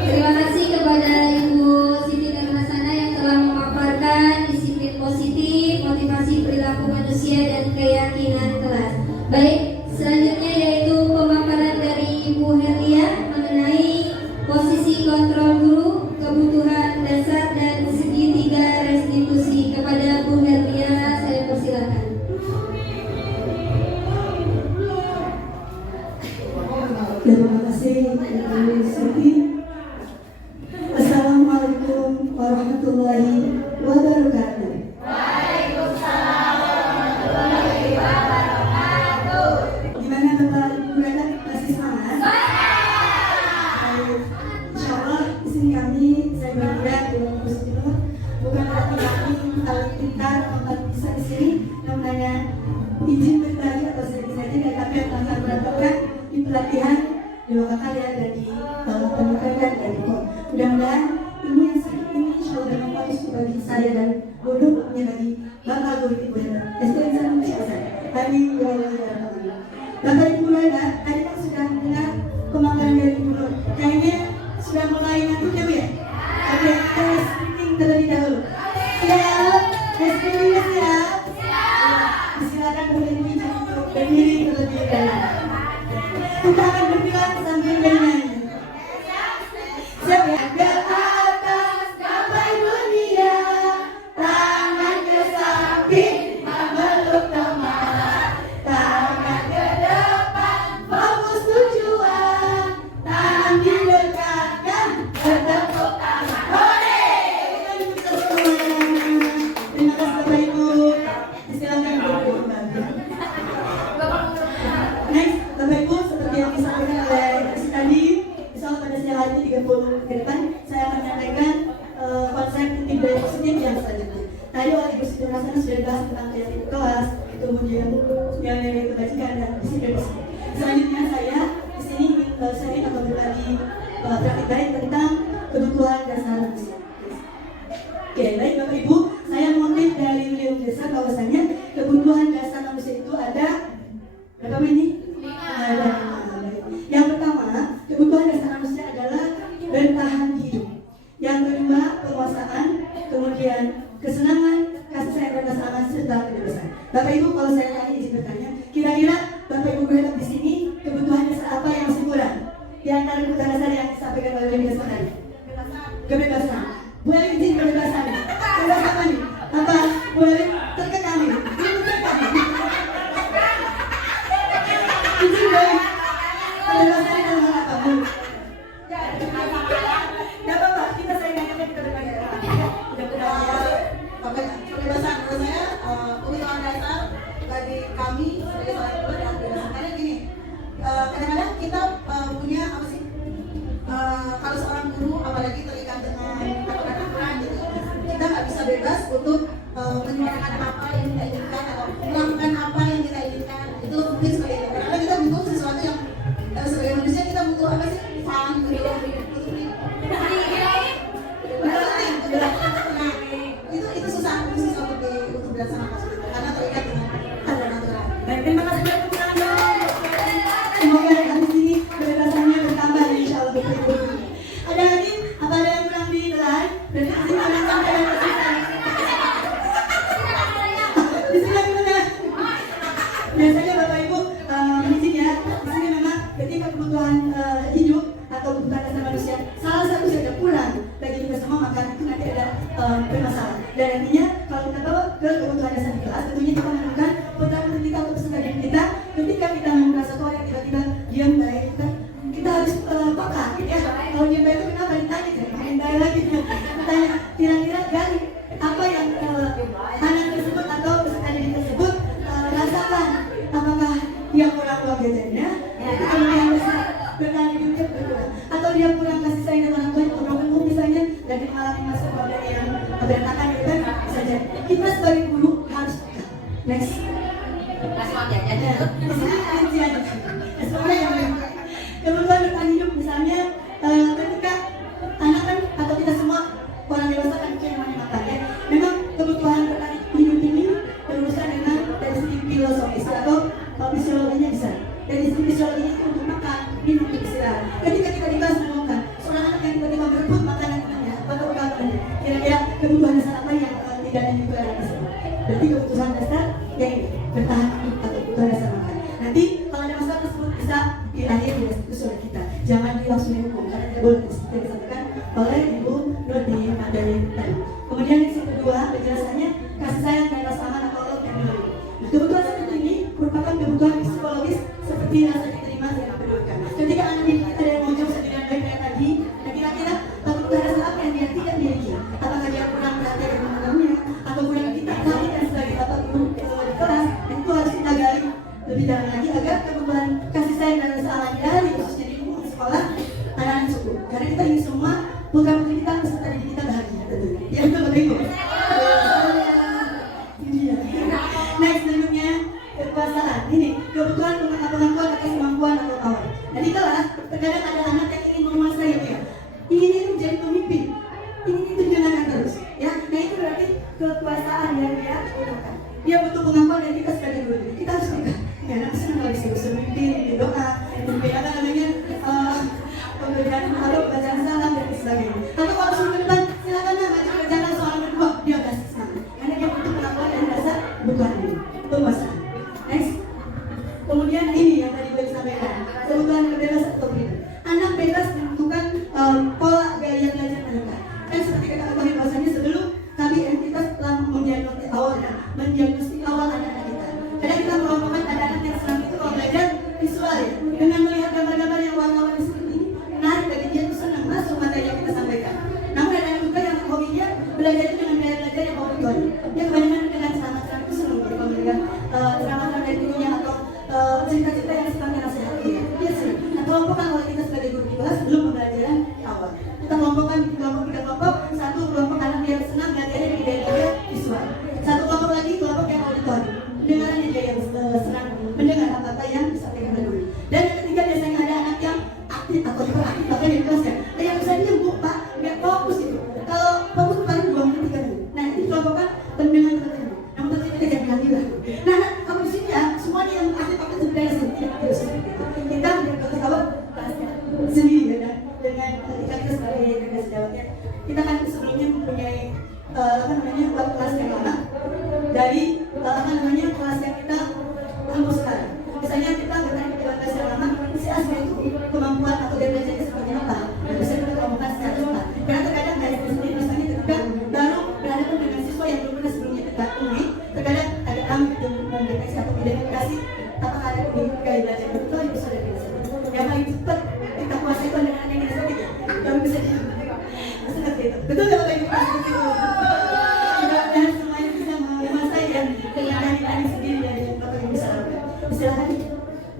Terima kasih kepada Ibu Siti Darmasana yang telah memaparkan disiplin positif, motivasi perilaku manusia dan keyakinan kelas. Baik, selanjutnya yaitu pemaparan dari Ibu Herlia mengenai posisi kontrol guru, kebutuhan dasar dan segitiga restitusi. Kepada Bu Herlia, saya persilakan. Terima kasih Ibu Siti. Assalamualaikum warahmatullahi wabarakatuh. Gimana Bapak Ibu Rana, masih semangat? Baik. Insya Allah di sini kami, saya berada di kampus itu bukan berarti kami paling pintar atau paling bisa di sini, namanya izin berbagi atau sedikit saja, dan kami akan berantakan di pelatihan di lokal kalian dan di pendidikan dan di mudah-mudahan ilmu yang sedikit ini insya Allah bermanfaat bagi saya dan bodohnya bagi bapak guru ibu dan STM manusia saya. Amin ya Allah ya Rabbal. Bapak Ibu Rana, tadi kan sudah mendengar pemaparan dari Ibu Nur. Kayaknya sudah mulai ngantuk ya Bu ya? Oke, tes meeting terlebih dahulu. Siap? Tes meetingnya siap? Silakan boleh diminta untuk berdiri terlebih dahulu. Kita akan berbilang sambil bernyanyi. Siap ya? Ke atas sampai dunia, tangan ke samping memeluk teman, tangan ke depan fokus tujuan, tangan didekatkan bertepuk tangan. Hore! Kita duduk semuanya. Terima kasih Bapak Ibu. Silakan duduk kembali. Next, Bapak Ibu, seperti yang disampaikan oleh Rizky tadi, insya Allah pada siang hari ini 30 ke depan saya akan menyampaikan konsep titik daya positif yang selanjutnya. Tadi oleh Ibu Siti Darmasana sudah dibahas tentang kreatif kelas, kemudian nilai-nilai kebajikan dan disiplin positif. Selanjutnya saya di sini ingin sharing atau berbagi praktik baik tentang kebutuhan dasar manusia. Oke, baik Bapak Ibu, saya mengutip dari William James bahwasanya kebutuhan dasar manusia itu ada berapa ini? Ada 5. Yang pertama, kebutuhan dasar manusia adalah bertahan hidup. Yang kedua, penguasaan, kemudian kesenangan, kasih sayang dan keselamatan serta kebebasan. Bapak Ibu, kalau saya tadi izin bertanya, kira-kira Bapak Ibu berada di sini kebutuhan dasar apa yang masih kurang? Di antara kebutuhan dasar yang disampaikan oleh William James tadi? Kebebasan. Boleh izin kebebasan? Kebebasan apa nih? Apa? Boleh terkekang nih? Izin boleh? Kebebasan itu hal apa? Gak apa-apa, kita sayangannya kita berbagi. Kebebasan menurut saya kebutuhan dasar bagi kami sebagai seorang guru adalah kebebasan. Karena gini, kadang-kadang kita punya apa sih? Kalau seorang guru apalagi terikat dengan aturan-aturan gitu, kita nggak bisa bebas untuk menyuarakan apa yang kita inginkan atau melakukan apa yang kita inginkan. Itu mungkin seperti itu. Karena kita butuh sesuatu yang sebagai manusia kita butuh apa sih? Fun, butuh nah, itu susah untuk dilaksanakan karena terikat dengan aturan-aturan. Baik, terima kasih banyak tepuk tangan. Semoga habis ini kebebasannya bertambah insya Allah Bapak Ibu. Ada lagi? Apa ada yang kurang dinilai? Berarti di sini ada sampai yang tersisa. Di sini gimana? Biasanya Bapak Ibu izin ya, di sini memang ketika kebutuhan hidup atau kebutuhan dasar manusia salah satu saja kurang bagi kita semua, maka itu nanti ada bermasalah. Dan nantinya kalau kita bawa ke kebutuhan dasar di kelas, tentunya kita menemukan putra-putri kita atau peserta didik kita ketika kita menemukan satu orang yang tiba-tiba diam baik, kita harus peka ya. Kalau diam baik itu kenapa ditanya? Main baik lagi. Tanya kira-kira dari apa yang anak tersebut atau peserta didik tersebut rasakan, apakah dia kurang uang jajannya, kemudian Kalau dia kurang kasih sayang dengan orang tua, broken home misalnya, dan dia mengalami masa keluarga yang berantakan gitu kan, bisa jadi. Kita sebagai guru harus next. Kasih maaf ya. Di sini rincian. Sebenarnya yang kebutuhan bertahan hidup misalnya ketika anak kan atau kita semua orang dewasa kan itu yang namanya makan ya. Memang kebutuhan bertahan hidup ini berurusan dengan dari segi filosofis atau fisiologinya bisa. Dari segi fisiologinya itu untuk makan, minum, untuk istirahat. Ketika kita dibahas menemukan seorang anak yang tiba-tiba berebut makanan temannya, apakah utamanya kira-kira kebutuhan dasar apa yang tidak dimiliki oleh anak tersebut? Berarti kebutuhan dasar yang ini bertahan hidup atau kebutuhan dasar makan. Nanti kalau ada masalah tersebut bisa diakhiri di diskusi oleh kita. Jangan langsung dihukum karena tidak boleh disampaikan oleh Ibu Nurdi dari tadi. Kemudian yang kedua penjelasannya kasih sayang dan rasa aman atau love yang lebih. Nah, kebutuhan seperti ini merupakan kebutuhan psikologis seperti rasa diterima dan dipedulikan. Ketika anak didik kita ada yang muncul sendirian baik kayak tadi, dan kira-kira kebutuhan rasa apa yang dia tidak miliki? Apakah dia kurang perhatian dengan teman-temannya atau kurang kita kali dan sebagai bapak guru di kelas? Dan itu harus kita gali lebih dalam lagi agar kebutuhan kasih sayang dan rasa aman dari khususnya di lingkungan sekolah anak-anak cukup. Karena kita ingin semua putra putri kita peserta didik kita bahagia tentunya. Ya betul Bapak Ibu. Next berikutnya kekuasaan. Ini kebutuhan pengakuan atas kemampuan atau power. Jadi kelas terkadang ada anak yang ingin menguasai ya. Ingin itu menjadi pemimpin. Ingin itu didengarkan terus. Ya, nah itu berarti kekuasaan yang dia gunakan. Dia butuh pengakuan dan kita sebagai guru. Kita harus berikan. Ya, anak senang kalau disuruh memimpin, doa, memimpin apa namanya pemberian atau bacaan salam dan sebagainya. Tapi kalau suruh ke depan, silakan baca bacaan soal berdua, dia udah semangat. Karena dia butuh pengakuan dan rasa bukan ini, penguasaan. Next. Kemudian ini yang tadi gue sampaikan, kebutuhan kebebasan atau freedom. Anak bebas menentukan pola gaya belajar mereka. Kan seperti kata kemarin bahasanya sebelum kami entitas telah mendiagnostik awal anak-anak kita. Kadang kita melompatkan ada anak yang senang itu kalau belajar visual ya, dengan melihat gambar-gambar yang warna-warni seperti ini menarik bagi dia itu senang masuk materi yang kita sampaikan. Namun ada juga yang hobinya belajar itu dengan gaya belajar yang auditori. Dia kebanyakan dengan ceramah-ceramah itu senang jadi pemberian ceramah-ceramah dari gurunya atau cerita-cerita yang sifatnya nasihat dia senang. Nah kelompokkan oleh kita sebagai guru di kelas belum pembelajaran di awal. Kita kelompokkan di kelompok 3 kelompok, satu kelompok anak yang senang belajarnya di gaya visual. Satu kelompok lagi kelompok yang auditori. Pendengarannya dia yang senang mendengar apa-apa yang disampaikan oleh guru. Dan yang ketiga biasanya ada anak yang aktif atau hiperaktif bahkan di kelas kan. Dan yang bisa nyambung Pak, nggak fokus itu. Kalau fokus paling 2 menit 3 menit. Nah itu kelompokkan pendengar tertentu. Namun ternyata kita jangan bilang. Nah kalau di sini ya semuanya yang aktif sebenarnya tidak terus seperti itu. Kita menjadi kalau kelasnya sendiri ya kan. Dengan ketika kita sebagai rekan sejawatnya, kita kan sebelumnya mempunyai kelas yang lama dari kelas yang kita tempuh sekarang. Misalnya kita bertanya di kelas yang lama, si asli itu kemampuan atau gaya belajarnya seperti apa? Dan bisa kita kelompokkan secara cepat. Karena terkadang kayak sendiri misalnya ketika baru berhadapan dengan siswa yang belum pernah sebelumnya kita temui, terkadang agak kami untuk mendeteksi atau identifikasi apakah ada gaya belajar betul yang bisa dibiasa. Yang paling cepat kita kuasai itu dengan yang kita sakit ya, yang bisa seperti itu. Betul nggak Bapak Ibu? Seperti itu. Dan semuanya bisa menguasai dan keyakinan sendiri dari Bapak Ibu bisa lakukan. Silakan.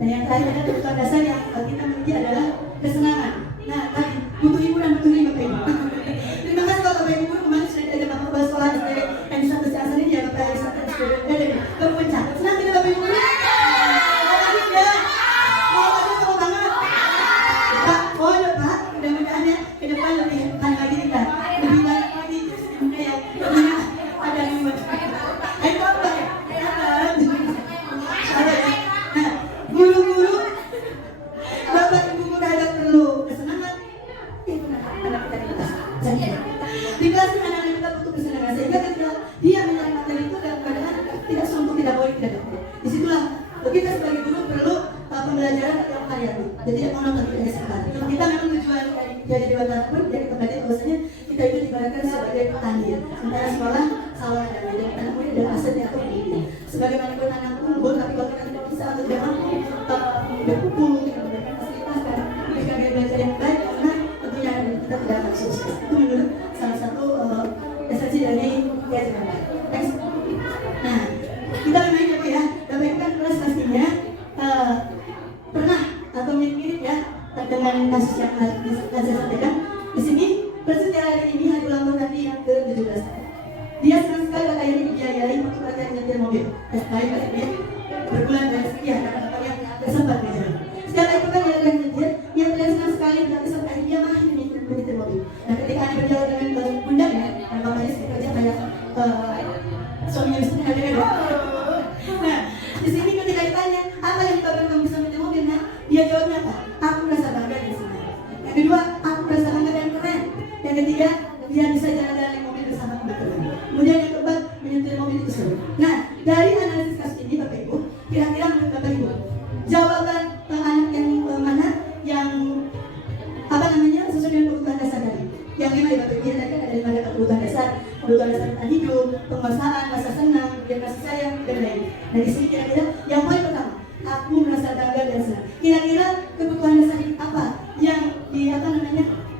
Dan yang terakhir ada kebutuhan dasar yang kita miliki adalah kesenangan. Nah, tadi butuh hiburan, butuh ini Bapak Ibu. Terima kasih Bapak Ibu kemarin sudah diajak Bapak Kepala Sekolah SD yang di satu asal ini ya Bapak SD berpencak. Senang tidak Bapak Ibu? Mau lagi ya? Mau lagi sama banget? Pak, oh ya Pak, mudah-mudahan ya ke depan lebih banyak lagi kita, lebih banyak lagi sebenarnya yang tentunya ada yang ayo Bapak, nah guru-guru, Bapak Ibu guru ada perlu kesenangan, itu anak kita di kelas. Di kelas anak-anak kita butuh kesenangan sehingga ketika dia mencari materi itu dalam keadaan tidak suntuk, tidak boleh, tidak dapat. Disitulah kita sebagai guru perlu pembelajaran yang variatif. Jadi yang monoton tidak sekali. Kita memang tujuan dari Dewan pun dari kembali bahwasanya kita itu diibaratkan sebagai petani ya. Sementara sekolah sawah dan medan tanam ini adalah asetnya atau miliknya. Sebagaimana anak unggul, tapi kalau kita tidak bisa atau tidak mampu berkumpul, memberikan fasilitas dan memberikan gaya belajar yang baik, karena tentunya kita tidak akan sukses. Itu menurut salah satu esensi dari gaya belajar. Next. Nah, kita memang itu ya, dapatkan kelas pastinya pernah atau mirip-mirip ya terdengar dengan kasus yang saya sampaikan di sini. Persis hari ini hari ulang tahun nanti yang ke-17. Dia senang sekali kakaknya dibiayai untuk kakaknya nyetir mobil. Baik kakaknya berbulan dari sekian karena kakaknya tersempat di jalan. Setelah itu kan dia akan nyetir, dia terlihat senang sekali berarti sampai dia mahir menyetir mobil. Nah ketika dia berjalan dengan bundanya, karena bapaknya kerja kayak suaminya bisa menghadirkan. Nah di sini ketika ditanya apa yang menyebabkan kamu bisa menyetir mobil, nah dia jawabnya apa? Aku merasa bangga dan senang. Yang kedua, aku merasa bangga dan keren. Yang ketiga, dia bisa jalan-jalan naik mobil bersama teman-teman. Kemudian yang keempat, menyetir mobil itu seru. Nah, dari analisis kasus ini Bapak Ibu, kira-kira menurut Bapak Ibu, jawaban anak yang mana yang sesuai dengan kebutuhan dasar tadi? Yang lima ya Bapak Ibu, tadi kan ada 5 kebutuhan dasar bertahan hidup, penguasaan, rasa senang, kemudian kasih sayang dan lain. Nah di sini kira-kira yang poin pertama, aku merasa bangga dan senang. Kira-kira kebutuhan dasar ini apa yang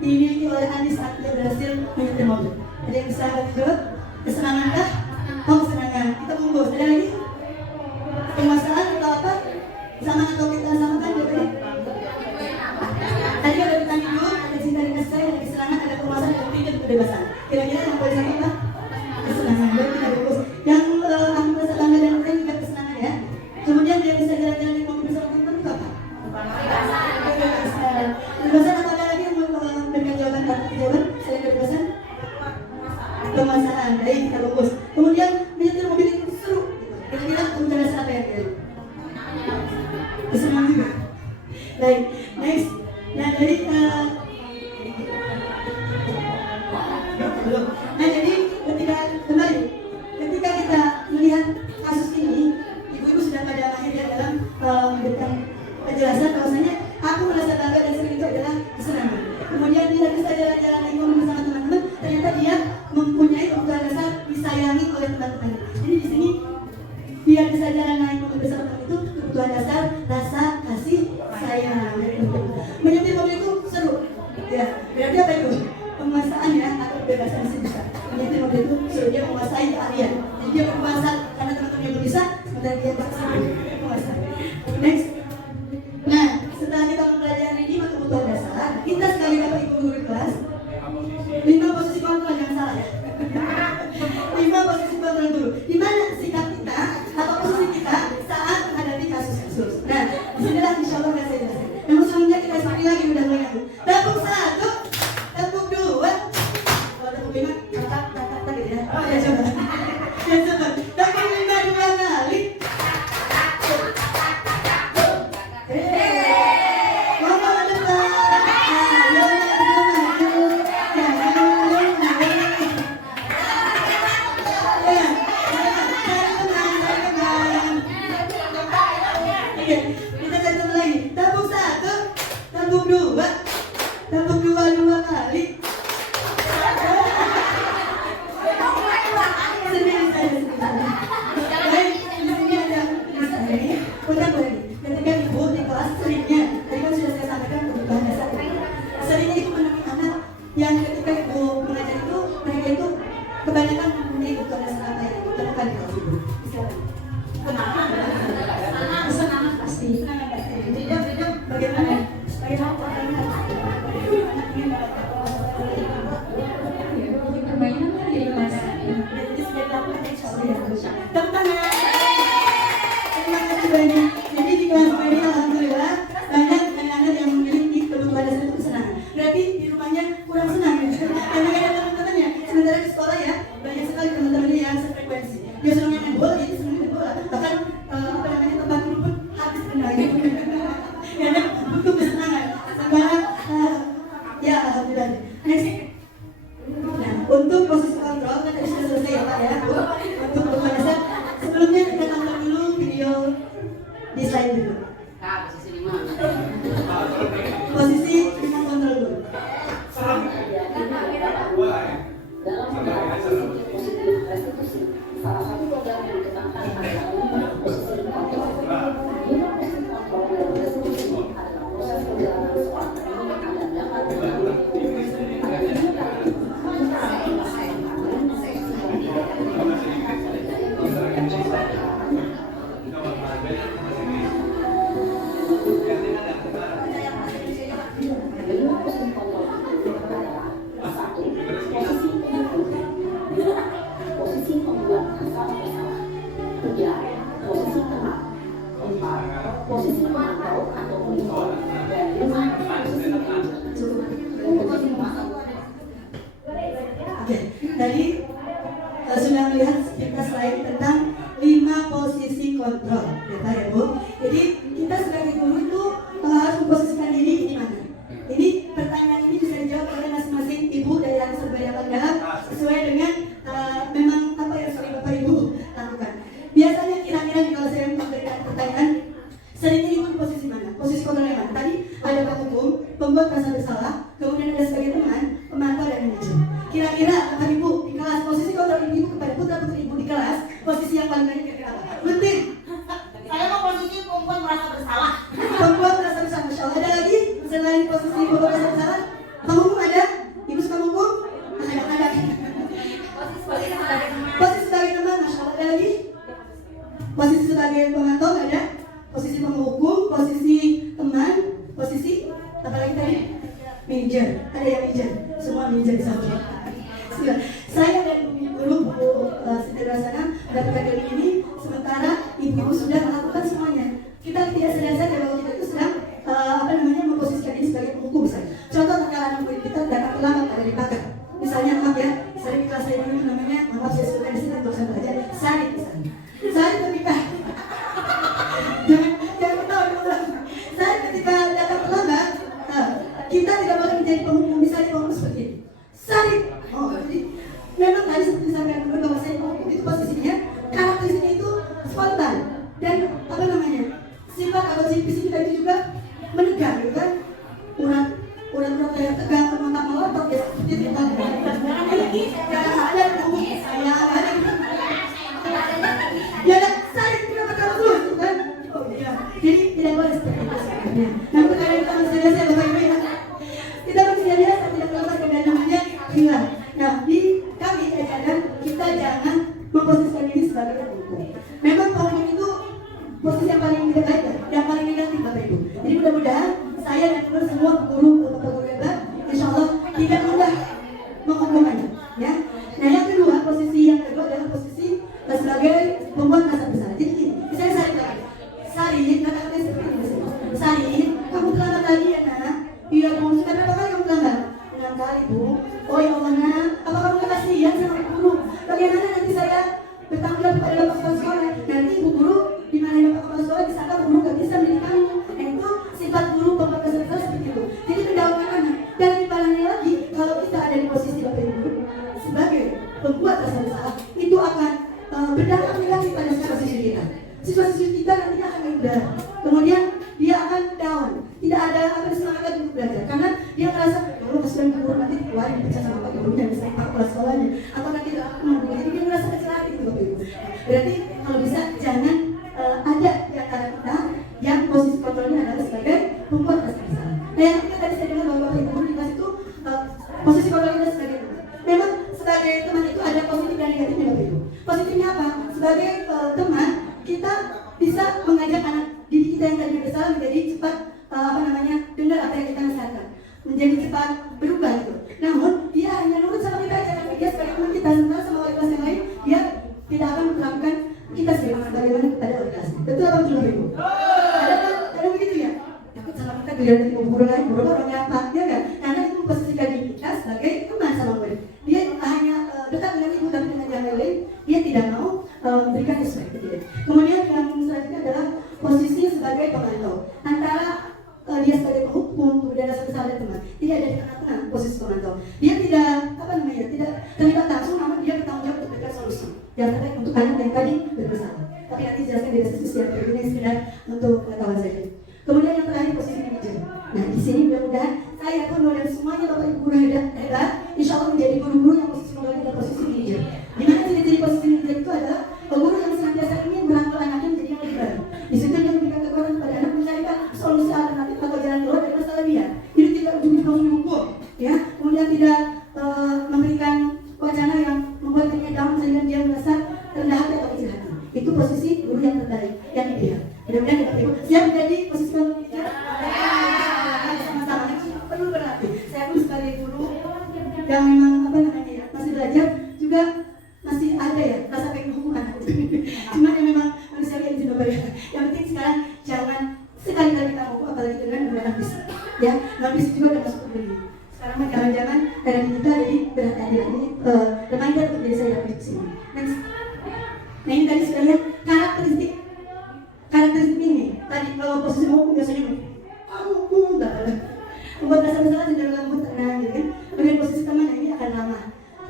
dimiliki oleh Andi saat dia berhasil menyetir mobil? Ada yang bisa jawab? Kesenangan kah? Oh kesenangan. Kita bungkus. Ada lagi? Penguasaan atau apa? Sama atau kita samakan jawabannya? Tadi ada bertani dulu, ada cinta dan kasih sayang, ada kesenangan, ada penguasaan, ada freedom, kebebasan. Kira-kira yang boleh sama apa? Kesenangan. Baik kita bungkus. Yang aku merasa bangga dan keren juga kesenangan ya. Kemudian dia bisa jalan-jalan di mobil bersama teman-teman itu apa? Kebebasan apa ada lagi yang memberikan jawaban selain kebebasan? Penguasaan. Baik kita bungkus. Kemudian menyetir mobil itu seru. Kira-kira kebutuhan dasar apa yang dia? Kesenangan juga. Baik, next. Nah dari ketika kita melihat kasus ini, ibu-ibu sudah pada akhirnya dalam memberikan penjelasan bahwasanya aku merasa bangga dan senang itu adalah kesenangan. Kemudian dia bisa jalan-jalan naik mobil bersama teman-teman, ternyata dia mempunyai kebutuhan dasar disayangi oleh teman-teman. Jadi di sini dia bisa jalan naik mobil bersama teman itu kebutuhan dasar rasa kasih sayang. Menyetir mobil itu seru, ya. Berarti apa itu? Penguasaan ya atau kebebasan sih bisa. Menyetir mobil itu seru, dia menguasai keahlian. Jadi dia berkuasa karena teman-teman yang bisa, sementara dia bisa menguasai. Next. Nah, setelah kita mempelajari 5 kebutuhan dasar, kita sekali Bapak Ibu guru di kelas 5 posisi kontrol, jangan salah ya. 5 posisi kontrol dulu. Di mana sikap kita atau posisi kita saat menghadapi kasus-kasus. Nah, disinilah insya Allah akan saya jelaskan. Namun sebelumnya kita sekali lagi udah mulai aku. Tepuk 1, tepuk 2. Kalau tepuk 5, tak gitu ya. Ya coba. Ya coba. Tepuk 5 2 kali. Tepuk 2 kali. Baik, di sini ada ini. Putar boleh. Ketika ibu di kelas seringnya, tadi kan sudah saya sampaikan kebutuhan dasar. Seringnya ibu menemui anak yang ketika ibu mengajar itu, mereka itu kebanyakan mempunyai kebutuhan dasar apa yang ibu temukan di kelas ibu. Silakan. Kesenangan pasti. Bagaimana? Permainan kan di mana? Tepuk tangan. Terima kasih banyak. Jadi di kelas ini alhamdulillah banyak anak-anak yang memiliki kebutuhan dasar itu kesenangan. Berarti di rumahnya kurang senang ya? Karena ada teman-temannya. Sementara di sekolah ya banyak sekali teman-temannya yang sefrekuensi. Dia senangnya main bola, itu senang main bola. Bahkan tempat rumput habis benar. Karena butuh kesenangan. Sekarang ya alhamdulillah. Next. Nah, untuk posisi kontrol kan tadi sudah selesai ya Pak ya. Untuk kebutuhan dasar, sebelumnya kita tonton dulu video di slide dulu. Posisi remote control dulu. Dalam posisi restitusi, salah satu program yang dikembangkan adalah posisi remote control. Posisi kontrol dan restitusi adalah proses perjalanan seorang yang dapat sesuai dengan memang apa yang sering Bapak Ibu lakukan. Biasanya kira-kira kalau saya memberikan pertanyaan, seringnya ibu di posisi mana? Posisi kontrol yang mana? Tadi ada penghukum, pembuat merasa bersalah, kemudian ada sebagai teman, pemantau dan manajer. Kira-kira Bapak Ibu di kelas, posisi kontrol ibu kepada putra-putri ibu di kelas, posisi yang paling banyak kira-kira apa? Penting. Saya mau posisi perempuan merasa bersalah. Pembuat merasa bersalah, Masya Allah. Ada lagi selain posisi pembuat merasa bersalah? Penghukum ada? Ibu suka menghukum? Ada. Posisi sebagai teman, Masya Allah. Ada lagi? Posisi sebagai pemantau ada? Posisi penghukum, posisi teman, posisi apa lagi tadi? Manager. Ada yang manager? Semua manager di sana. Saya dan guru Siti Rasana mendapatkan ilmu ini, sementara ibu-ibu sudah melakukan semuanya. Kita tidak sadar bahwa kita itu sedang memposisikan diri sebagai penghukum misalnya. Contoh terkala anak murid kita datang terlambat ada di pagar. Misalnya maaf ya, sering di kelas saya dulu namanya, maaf saya sudah di sini untuk saya belajar, Sari misalnya. Sari ketika jangan ketawa diulang. Sari ketika datang terlambat, kita tidak boleh menjadi penghukum, misalnya penghukum seperti ini. Sari, jadi memang tadi seperti disampaikan dulu bahwa saya penghukum itu posisinya, karakteristiknya itu spontan dan sifat atau visi kita itu juga menegak, gitu kan? Urat yang tegang, merontak melotot ya seperti itu. Jangan ada penghukum saya ada. Ya dan saya tidak berkata terus, kan? Oh iya. Jadi tidak boleh seperti itu sebenarnya. Namun karena kita manusia biasa Bapak Ibu ya, kita manusia biasa tidak melakukan yang namanya hilang. Nah di kami ajaran kita jangan memposisikan diri sebagai penghukum. Memang penghukum itu posisi yang paling tidak baik, yang paling negatif Bapak Ibu. Jadi mudah-mudahan saya dan semua guru hebat, insya Allah tidak mudah menghukumannya. Ya. Nah yang kedua, posisi yang kedua adalah posisi sebagai pembuat merasa bersalah. Jadi gini, misalnya Sari, kata-kata seperti ini. Sari, kamu terlambat lagi ya nak? Iya Bu, sudah berapa kali kamu terlambat? 6 kali Bu. Oh ya Allah nak, apa kamu kasihan sama ibu guru? Bagaimana nanti saya bertanggung jawab kepada bapak kepala sekolah? Nanti ibu guru dimana bapak kepala sekolah disangka guru gak bisa mendidik kamu. Nah itu sifat guru pembuat merasa bersalah seperti itu. Jadi mendahulukan anak. Dan timbalannya lagi, kalau kita ada di posisi bapak ibu sebagai pembuat merasa bersalah, itu akan berdampak negatif pada siswa-siswi kita. Siswa-siswi kita nantinya akan mudah. Kemudian dia akan down, tidak ada semangat untuk belajar karena dia merasa kalau kasihan guru nanti dikeluarin dipecat sama pak gurunya, misalnya pak kepala sekolahnya, atau nanti jadi dia merasa kecewa gitu Bapak Ibu. Berarti kalau bisa jangan ada di antara kita yang posisi kontrolnya adalah sebagai pembuat merasa bersalah. Nah yang ketiga tadi saya dengar bahwa Bapak Ibu di kelas itu posisi kontrolnya sebagai teman. Memang sebagai teman itu ada positif dan negatifnya Bapak Ibu. Positifnya apa? Sebagai teman kita bisa mengajak anak didik kita yang tadi bersalah menjadi cepat dengar apa yang kita nasihatkan, menjadi cepat berubah gitu. Namun dia hanya nurut sama kita aja, dia sebagai teman kita, sementara sama wali kelas yang lain dia tidak akan memperlakukan kita sebagaimana kepada wali kelas. Betul apa betul Ibu? Ada begitu ya? Takut sama kita giliran ibu guru lain, guru orangnya apa? Ya kan? Karena itu memposisikan diri kita sebagai teman sama murid. Dia hanya dekat dengan ibu tapi dengan yang lain dia tidak mau memberikan sesuatu gitu. Kemudian yang selanjutnya adalah posisi sebagai pemantau antara dia sebagai penghukum, kemudian ada saudara teman. Tidak ada di tengah-tengah posisi pemantau. Dia tidak tidak terlibat langsung, namun dia bertanggung jawab untuk memberikan solusi yang terbaik untuk anak yang tadi bermasalah. Tapi nanti jelaskan di diskusi yang berikutnya sekedar untuk pengetahuan saja. Kemudian yang terakhir posisi manajer. Nah di sini mudah-mudahan saya pun dan semuanya Bapak Ibu guru hebat, insya Allah menjadi guru-guru yang posisi mengalami dalam posisi manajer. Dimana ciri-ciri posisi manajer itu adalah guru yang senantiasa ingin merangkul anaknya menjadi yang lebih baik. Di situ dia memberikan kekuatan kepada anak mencarikan solusi alternatif atau jalan keluar dari masalah dia. Jadi tidak ujung-ujung menghukum, ya. Kemudian tidak memberikan wacana yang membuat dirinya down sehingga dia merasa rendah hati atau kecil hati. Itu posisi guru yang terbaik, yang ideal. Mudah-mudahan Bapak Ibu siap menjadi posisi manajer. Sama-sama perlu berlatih. Saya pun sebagai guru yang memang masih belajar juga masih ada ya rasa pengen hukum anak. Cuma yang memang manusia yang tidak baik. Yang penting sekarang jangan sekali-kali kita hukum apalagi dengan menggunakan bis. Ya, bis juga udah masuk ke dunia. Sekarang jangan-jangan era digital jadi berhati-hati lagi. Reminder untuk diri saya di sini. Next. Nah ini tadi sudah lihat karakteristik ini. Tadi kalau posisi hukum biasanya hukum enggak ada. Membuat rasa bersalah tidak lembut tenang gitu kan. Kemudian posisi teman ini akan lama.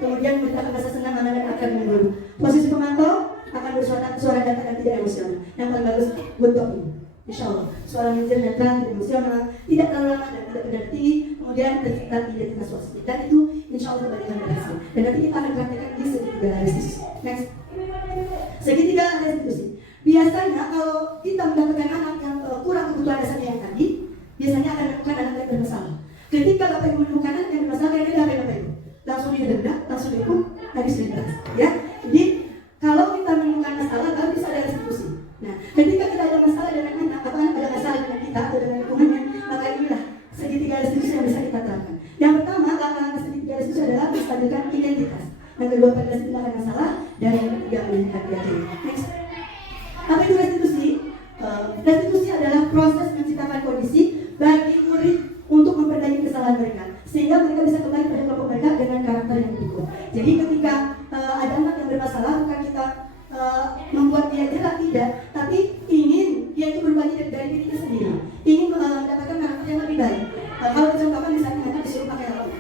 Kemudian kita Insya Allah, suaranya jernih, terang, emosional, tidak terlalu lama dan tidak benar tinggi, kemudian tercipta identitas suara. Dan itu insya Allah kebalikan berhasil. Dan nanti kita akan praktekkan di segitiga restitusi. Next, segitiga restitusi. Biasanya kalau kita mendapatkan anak yang kurang kebutuhan dasarnya yang tadi, biasanya akan menemukan anak yang bermasalah. Ketika Bapak Ibu menemukan anak yang bermasalah, kira-kira apa Bapak Ibu? Langsung didendak, langsung dihukum, habis lintas. Ya, jadi kalau kita menemukan masalah, baru bisa ada restitusi. Nah, ketika kita ada masalah dengan anak, atau anak ada masalah dengan kita atau dengan lingkungannya, maka inilah segitiga restitusi yang bisa kita terapkan. Yang pertama, langkah segitiga restitusi adalah menstabilkan identitas. Yang kedua, pada tindakan masalah, dan yang ketiga meningkat hati. Next, apa itu restitusi? Restitusi adalah proses menciptakan kondisi bagi murid untuk memperbaiki kesalahan mereka, sehingga mereka bisa kembali pada kelompok mereka dengan karakter yang lebih kuat. Jadi ketika ada anak yang bermasalah, bukan kita membuat dia jelek, tidak, tapi ingin dia itu berbagi dari dirinya sendiri, ingin mendapatkan karakter yang lebih baik. Kalau contohkan misalnya anak disuruh pakai helm,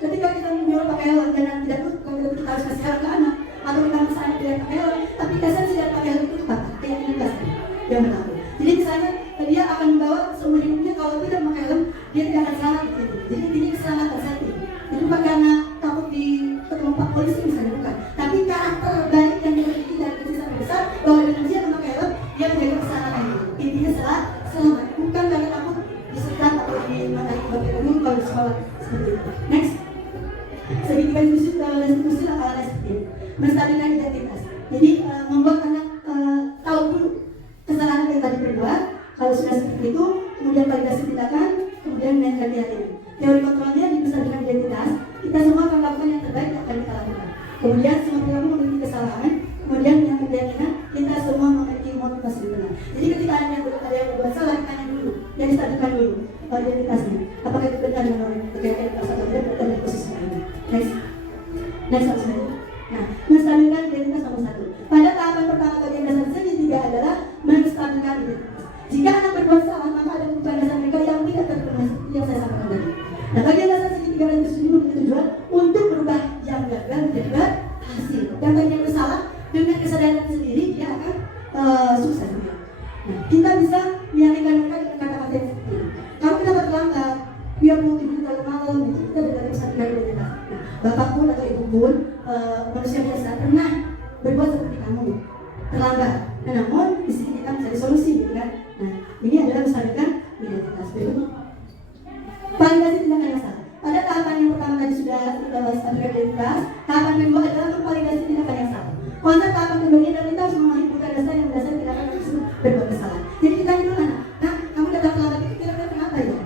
ketika kita menyuruh pakai helm dan anak tidak bukan kita harus kasih helm ke anak, atau kita maksa anak tidak pakai helm, tapi esensi dari pakai helm itu apa? Keyakinan dasar yang benar. Jadi misalnya dia akan membawa seumur hidupnya, kalau tidak pakai helm dia tidak akan selamat gitu. Jadi intinya keselamatan satu. Itu bukan karena takut di ketemu Pak Polisi misalnya, bukan. Tapi karakter baik yang dimiliki dari kecil sampai besar, bahwa dengan dia memakai helm dia menjaga keselamatan itu. Intinya selamat, bukan karena takut disekat atau dimanai bagi umum kalau di sekolah seperti itu. Next, segitiga restitusi adalah menstabilkan identitas. Jadi membuat anak tahu dulu kesalahan yang tadi berbuat. Kalau sudah seperti itu, kemudian validasi tindakan, kemudian menaikkan keyakinan. Teori kontrolnya menstabilkan identitas. Kita semua akan melakukan yang terbaik yang akan kita lakukan. Kemudian semua perilaku memiliki kesalahan, kemudian menaikkan keyakinan, kita semua memiliki motivasi benar. Jadi ketika ada yang berbuat salah, tanya dulu, yang distabilkan dulu identitasnya. Apakah itu benar dengan orang yang keyakinan atau tidak berada di posisi ini. Next slide. Nah, menstabilkan identitas nomor 1. Pada tahapan pertama bagian dasar segitiga adalah menstabilkan identitas. Jika anak berbuat salah, maka ada kebutuhan dasar mereka yang tidak terpenuhi seperti yang saya sampaikan tadi. Nah, bagian dasar segitiga restitusi ini memiliki tujuan untuk berubah yang gagal menjadi berhasil. Dan bagi yang bersalah, dengan kesadaran sendiri dia akan sukses. Nah, kita bisa meyakinkan mereka dengan kata-kata yang seperti ini. Kamu kenapa terlambat? Biar mau tidur terlalu malam, gitu. Kita sudah menstabilkan identitas. Nah, bapak pun atau ibu pun manusia biasa pernah berbuat seperti kamu, terlambat. Nah, namun di sini kita mencari solusi, gitu kan? Nah, ini adalah menstabilkan identitas. Validasi tindakan yang salah. Pada tahapan yang pertama tadi sudah stabilkan identitas. Tahapan kedua adalah memvalidasi tindakan yang salah. Konsep tahapan kedua ini adalah kita harus memahami bukan dasar yang berdasar tindakan yang tersebut berbuat kesalahan. Jadi kita tanya dulu anak, nah kamu datang terlambat itu kira-kira kenapa ya?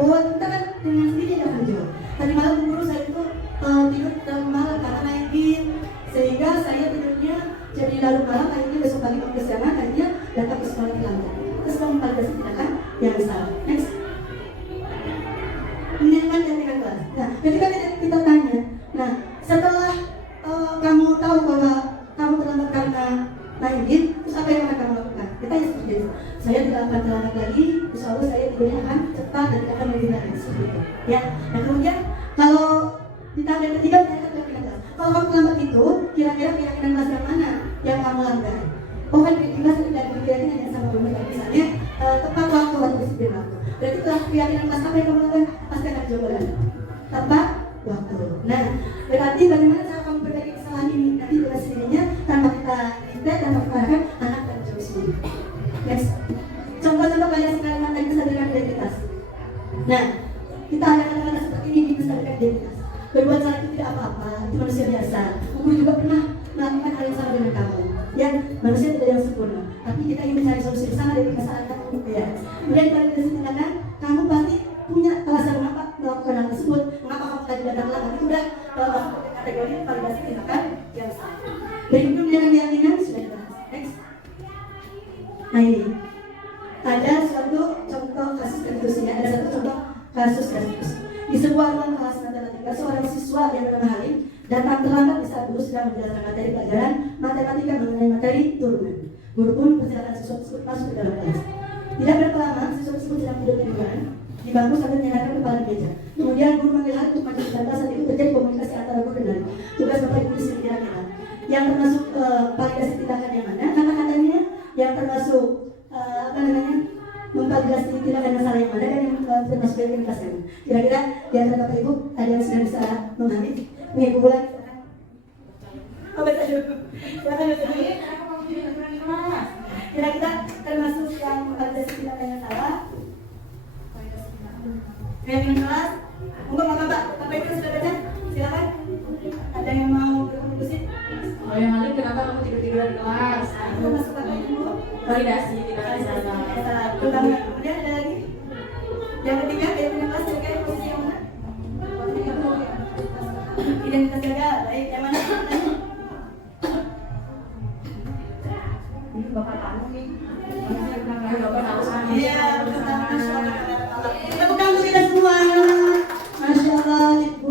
Oh, kita kan dengan sendiri akan menjawab. Tadi malam guru saya itu tidur terlalu malam karena main game, sehingga saya tidurnya jadi larut malam. Akhirnya besok pagi mau kesiangan, akhirnya datang ke sekolah terlambat. Kita semua memvalidasi tindakan yang salah. Next, menyenangkan ketika kelas. Nah, ketika kita tanya, nah setelah kamu tahu bahwa kamu terlambat karena main game, terus apa yang akan kamu lakukan? Kita ya seperti itu. Saya tidak akan terlambat lagi, insya Allah saya tidurnya akan cepat dan tidak akan lebih lagi seperti itu. Ya, nah kemudian kalau ditanya ketiga, menyenangkan keyakinan kelas. Kalau kamu terlambat itu, kira-kira keyakinan kelas yang mana yang kamu langgar? Oh kan keyakinan tidak ada keyakinan yang sama berbeda. Misalnya tepat waktu atau disiplin waktu. Berarti keyakinan kelas apa yang kamu langgar? Pasti akan jawaban tepat waktu. Nah, berarti bagaimana cara kamu perbaiki kesalahan ini nanti dengan sendirinya tanpa kita minta, tanpa kita arahkan anak dan jauh sendiri. Next, contoh-contoh banyak sekali tadi menstabilkan identitas. Nah, kita ada kata-kata seperti ini di menstabilkan identitas. Berbuat salah itu tidak apa-apa, itu manusia biasa. Guru juga pernah melakukan hal yang sama dengan kamu. Ya, manusia tidak ada yang sempurna, tapi kita ingin mencari solusi bersama dari kesalahan kamu. Ya, kemudian validasi tindakan, kamu pasti punya alasan mengapa melakukan hal tersebut, mengapa kamu tadi datang lambat. Itu udah masuk ke kategori validasi tindakan yang salah. Berikutnya menjaga keyakinan sudah dibahas. Next. Nah ini ada suatu contoh kasus restitusinya, ada satu contoh kasus restitusi. Di sebuah ruang kelas matematika, seorang siswa yang bernama Halim datang terlambat di saat guru sedang menjelaskan materi pelajaran matematika mengenai materi turunan. Guru pun persilakan siswa tersebut masuk ke dalam kelas. Tidak berapa lama, siswa tersebut sedang tidur-tiduran di bangku sambil menyalakan kepala di meja. Kemudian guru manggil Halim untuk maju ke dalam kelas. Saat itu terjadi komunikasi antara guru dan Halim. Tugas Bapak Ibu di sini kira-kira yang termasuk validasi tindakan yang mana? Kata-katanya yang termasuk sudah dikentaskan. Kira-kira di antara Bapak Ibu ada yang sudah bisa memahami? Nih, Bu Bulan. Oh, baca dulu. Silakan baca dulu. Kira-kira termasuk yang validasi tidak ada yang salah? Yang kelas? Untuk Bapak itu sudah baca? Silakan. Ada yang mau berkontribusi? Kalau yang lain kenapa kamu tidur-tidur di kelas? Itu masuk Bapak Ibu. Validasi tidak ada salah. Kemudian ada lagi? Yang ketiga, yang kelas jaga posisi yang mana? Identitas jaga, baik. Yang mana? Ini Bapak tahu nih. Bapak tahu sekali. Iya, betul. Masya Allah. Tepuk tangan untuk kita semua. Masya Allah, Ibu.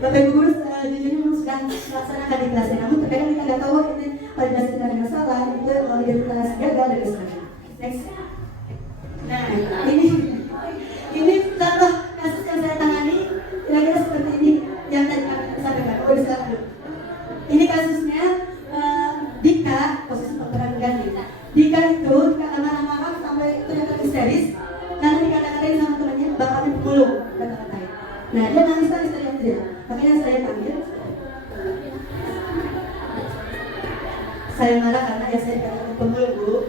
Bapak Ibu guru jujurnya memang sudah melaksanakan di kelasnya. Namun terkadang kita nggak tahu ini validasi tidak ada masalah, itu identitas gagal dan sebagainya. Next. Nah, ini contoh kasus yang saya tangani kira-kira seperti ini yang tadi kami sampaikan. Oh, bisa dulu. Ini kasusnya Dika, posisi pemeran ganti. Dika itu marah-marah sampai ternyata histeris karena dikata-katain sama temannya bapaknya pemulung, kata-katain. Nah, dia nangis-nangis teriak-teriak. Makanya saya panggil. Saya marah karena ya saya dikatakan pemulung, Bu.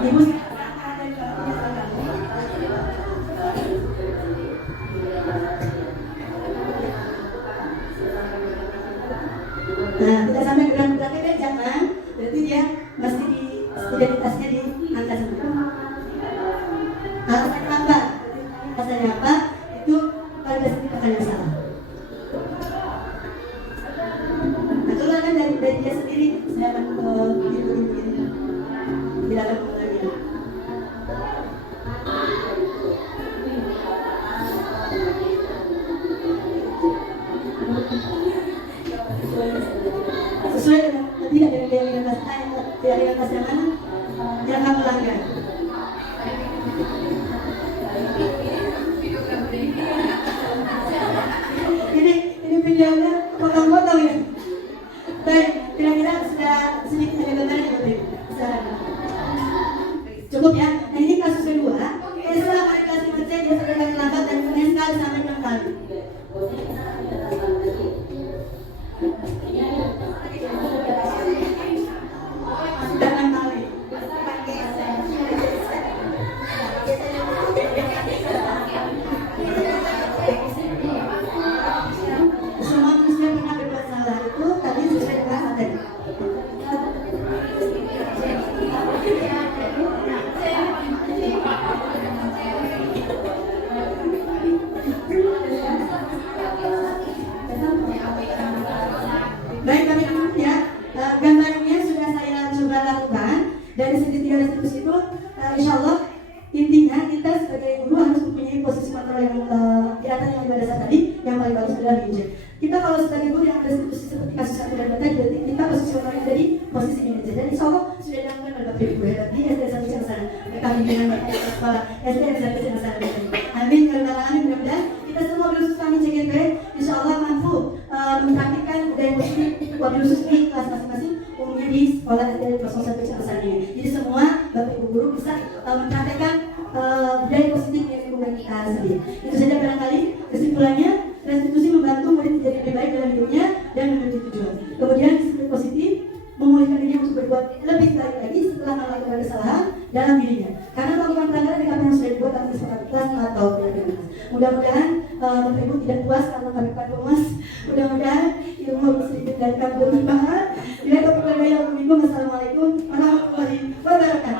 Ibu nah, kita sampai ke dalam belakangnya jangan, berarti dia mesti di identitasnya diangkat semua. Alasannya apa? Alasannya apa? Itu validasi tidak akan salah. Nah, kalau kan dari dia sendiri, saya akan begini. Tidak akan mengulangi. Sesuai dengan tidak dengan identitas yang mana yang akan melanggar. Ini videonya potong-potong ya. Baik, kira-kira sudah sedikit ada gambaran ya, Bapak. Cukup ya. Nah, ini kasus kedua. Setelah validasi mencek dia sudah terlambat dan kemudian sekali sampai 6 kali. Semua manusia pernah berbuat salah itu tadi sesuai dengan tadi. Baik, kami ya, gambarnya sudah saya coba lakukan dari segi tiga restitusi itu, insya Allah intinya kita sebagai guru harus mempunyai posisi kontrol yang di atas yang pada saat tadi yang paling bagus adalah manajer. Kita kalau sebagai guru yang restitusi seperti kasus satu dan tadi berarti kita posisi kontrolnya dari posisi manajer dan insya Allah sudah dilakukan oleh Bapak Ibu ya di SD satu Ciansana. Kami dengan Bapak Kepala SD satu Ciansana. Amin. Karena mudah-mudahan kita semua berusaha kami CGP insya Allah mampu mempraktikkan budaya positif wabil khusus di kelas masing-masing umumnya di sekolah SD kelas 1 Ciansana ini. Jadi semua Bapak Ibu guru bisa mempraktikkan budaya positif yang dimulai kita sendiri. Itu saja barangkali kesimpulannya, restitusi membantu murid menjadi lebih baik dalam hidupnya dan memiliki tujuan. Kemudian disiplin positif memulihkan dirinya untuk berbuat lebih baik lagi setelah melakukan kesalahan dalam dirinya. Karena melakukan pelanggaran di yang sudah dibuat atas kesepakatan atau pelanggaran. Mudah-mudahan Bapak Ibu tidak puas karena kami Pak Thomas. Mudah-mudahan ilmu sedikit dari kami bermanfaat. Bila kepada yang minggu. Wassalamualaikum warahmatullahi wabarakatuh.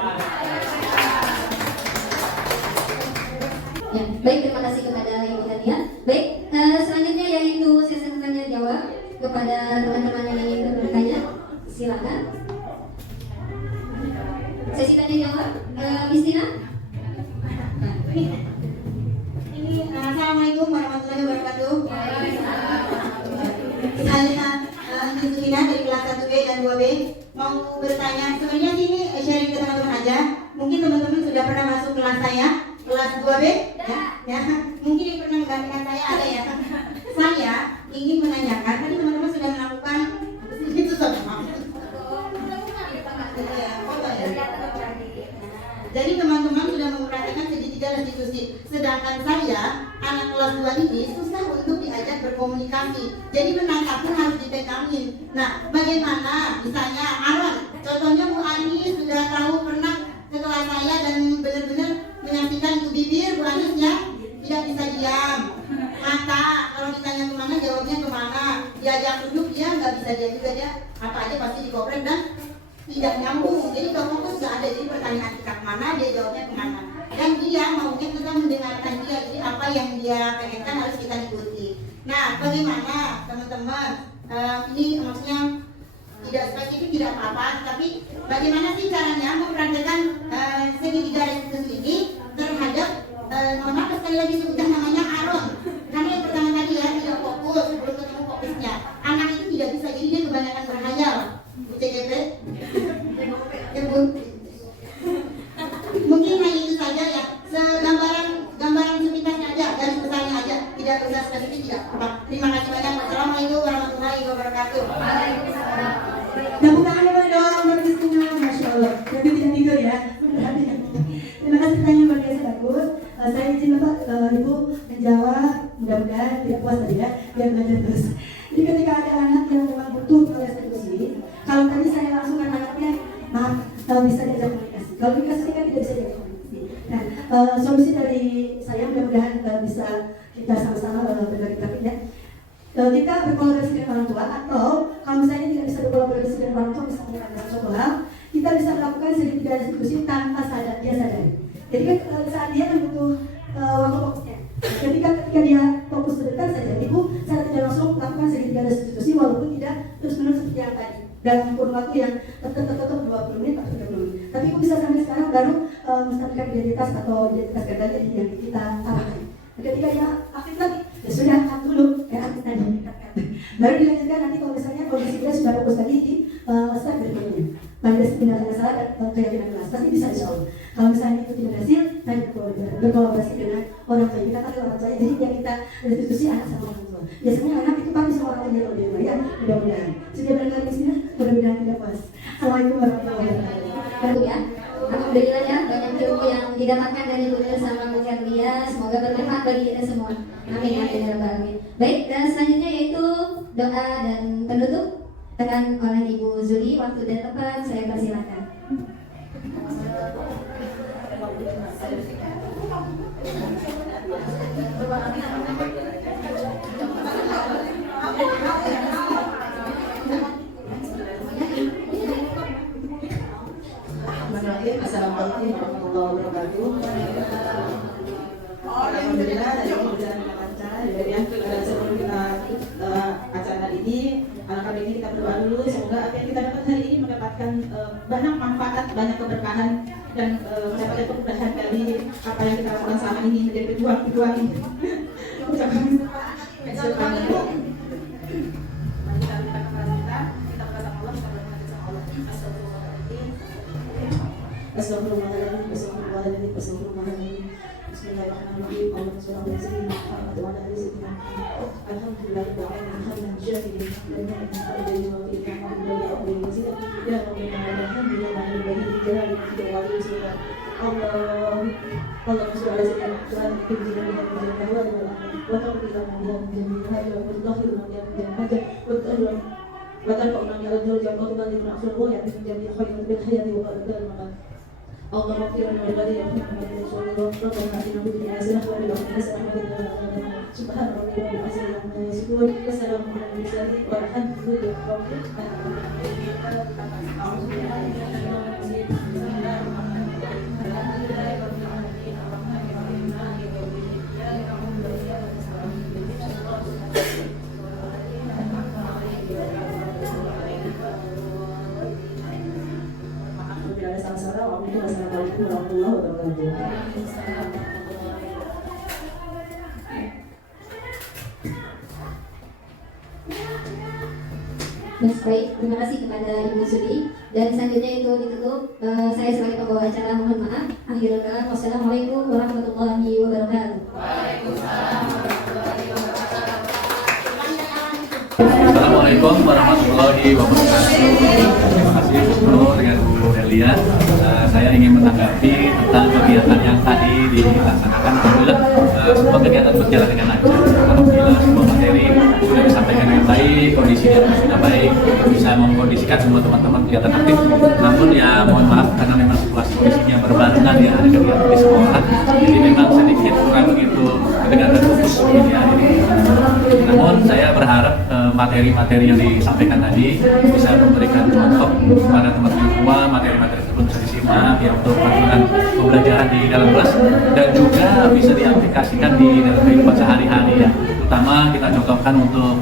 Ya, baik, terima kasih kepada Ibu Hadia. Baik, selanjutnya yaitu sesi tanya jawab kepada teman-teman yang ingin bertanya. Silakan. Sesi tanya jawab, Miss Tina. Assalamualaikum warahmatullahi wabarakatuh. Saya Tina dari kelas 1B dan 2B mau bertanya. Sebenarnya ini sharing ke teman-teman aja. Mungkin teman-teman sudah pernah masuk kelas saya, kelas 2B, ya. Mungkin yang pernah menggantikan saya ada ya. Saya ingin menanyakan, tadi teman-teman sudah melakukan itu sama. foto ya. Jadi teman-teman sudah memperhatikan segitiga restitusi. Sedangkan saya, anak kelas 2 ini susah untuk diajak berkomunikasi. Jadi menangkap pun harus dipegangin. Nah, bagaimana misalnya Aaron, contohnya Bu Ani sudah tahu pernah ke kelas saya dan benar-benar menyaksikan itu bibir Bu Anis ya, tidak bisa diam. Mata, kalau ditanya kemana jawabnya kemana. Diajak duduk dia nggak bisa diam juga, dia apa aja pasti dikoprek dan tidak nyambung. Jadi kalau fokus nggak ada, jadi pertanyaan kita kemana dia jawabnya kemana. Dan dia maunya kita mendengarkan dia, jadi apa yang dia pengenkan harus kita ikuti. Nah, bagaimana teman-teman? Ini maksudnya tidak spesifik, tidak apa-apa, tapi bagaimana sih caranya mempraktekkan segitiga restitusi ini terhadap mohon maaf sekali lagi sebutkan namanya Aaron. Karena yang pertama tadi ya tidak fokus, belum ketemu fokusnya. Anak itu tidak bisa, jadi dia kebanyakan berhayal. Bu CGP, ya Bu. Mungkin hanya itu saja ya, gambaran sepintasnya aja, garis besarnya aja, tidak usah spesifik, tidak apa. Terima kasih banyak. Wassalamualaikum warahmatullahi wabarakatuh. Waalaikumsalam. Tepuk tangan ya doa untuk Kristina, Masya Allah. Tapi tidak tidur ya. Terima kasih pertanyaan luar biasa bagus. Saya izin Bapak Ibu menjawab, mudah-mudahan tidak puas tadi ya, biar belajar terus. Jadi ketika ada anak yang memang butuh restitusi, kalau tadi saya langsung kan anaknya, maaf, bisa diajak komunikasi. Kalau komunikasi kan tidak bisa diajak komunikasi. Nah, solusi dari saya mudah-mudahan bisa kita sama-sama berbagi praktiknya. Kita berkolaborasi dengan orang tua, atau kalau misalnya tidak bisa berkolaborasi dengan orang tua, misalnya ada suatu hal, kita bisa melakukan segitiga restitusi tanpa dia sadari. Jadi kan saat dia kan butuh waktu fokusnya. Ketika dia fokus sebentar saja, ibu secara tidak langsung melakukan segitiga restitusi walaupun tidak terus-menerus seperti yang tadi dalam kurun waktu yang tertutup 20 menit atau 30 menit. Tapi ibu bisa sampai sekarang baru menstabilkan identitas atau identitas gandanya yang kita arahkan. Ketika dia aktif lagi, ya sudah cut dulu, aktif tadi. Baru dilanjutkan nanti kalau misalnya kondisi dia sudah fokus lagi di start berikutnya. Validasi tindakan salah dan keyakinan kelas pasti bisa insya Allah. Kalau misalnya itu tidak berhasil, nanti berkolaborasi dengan orang tua. Kita kan orang tua, jadi yang kita restitusi anak sama orang tua. Biasanya anak itu pasti sama orang tua yang lebih baik ya, mudah-mudahan. Sudah berkali di sini, mudah-mudahan tidak puas. Assalamualaikum warahmatullahi wabarakatuh. Ya, alhamdulillah ya, banyak ilmu yang didapatkan dari Bu sama Bu Kerlia. Semoga bermanfaat bagi kita semua. Amin ya rabbal alamin. Baik, dan selanjutnya yaitu doa dan penutup dengan oleh Ibu Zuli. Waktu dan tempat saya persilakan. Assalamualaikum warahmatullahi wabarakatuh. Alhamdulillah dari berjalan dengan lancar. Jadi sebelum kita acara ini, alangkah baiknya kita berdoa dulu. Semoga apa yang kita dapat hari ini mendapatkan banyak manfaat, banyak keberkahan dan mendapatkan kemudahan dari apa yang kita lakukan selama ini menjadi pejuang-pejuang ini. Ucapan mari kita minta kepada kita berkata Allah, kita berkata sama Allah. Astagfirullahaladzim, astagfirullahaladzim, astagfirullahaladzim. Bismillahirrahmanirrahim. Allahumma shalli ala sayyidina Muhammad wa ala ali sayyidina Muhammad. Alhamdulillahirabbil alamin. Hamdan syakirin wa ni'mal wa fi'lan wa billahi wa zina. Ya rabbana alhamdulillah wa billahi jalali wa ala Allahumma shalli ala sayyidina Muhammad wa ala ali wa tawfiqna min jami'il hajat wa tudahhirna min jami'il hajat wa tudahhirna wa tarfa'na min al-darajat wa tuballighna aqsal ghayat min jami'il khairat bil hayati wa qadar maqam. اللهم اغفر لنا ولوالدينا محمد رسول الله ربنا اتنا في الدنيا حسنه وفي الاخره حسنه وقنا عذاب النار سبحان ربك رب العزه عما يصفون وسلام على المرسلين والحمد لله رب العالمين. اعوذ بالله من الشيطان الرجيم بسم الله الرحمن الرحيم الحمد لله رب العالمين الرحمن الرحيم مالك يوم الدين اياك نعبد واياك نستعين اهدنا الصراط المستقيم صراط الذين انعمت عليهم غير المغضوب عليهم ولا الضالين. Bila ada salah-salah, wassalamualaikum warahmatullahi wabarakatuh. Baik, terima kasih kepada Ibu Zuli. Dan selanjutnya itu ditutup saya sebagai pembawa acara mohon maaf. Akhirul kalam, wassalamualaikum warahmatullahi wabarakatuh. Assalamualaikum warahmatullahi wabarakatuh. Terima kasih Bu Guru dengan Bu Helia. Saya ingin menanggapi tentang kegiatan yang tadi dilaksanakan. Alhamdulillah semua kegiatan berjalan dengan lancar. Alhamdulillah semua materi sudah disampaikan dengan baik, kondisinya sudah baik, bisa mengkondisikan semua teman-teman kegiatan aktif. Namun ya mohon maaf karena memang situasi kondisinya berbarengan ya ada kegiatan di sekolah, jadi memang sedikit kurang begitu kedengaran fokus ya. Namun saya berharap materi-materi yang disampaikan tadi bisa memberikan contoh kepada teman-teman semua, materi-materi tersebut bisa disimak ya untuk pelaksanaan pembelajaran di dalam kelas dan juga bisa diaplikasikan di dalam kehidupan sehari-hari ya. Pertama kita contohkan untuk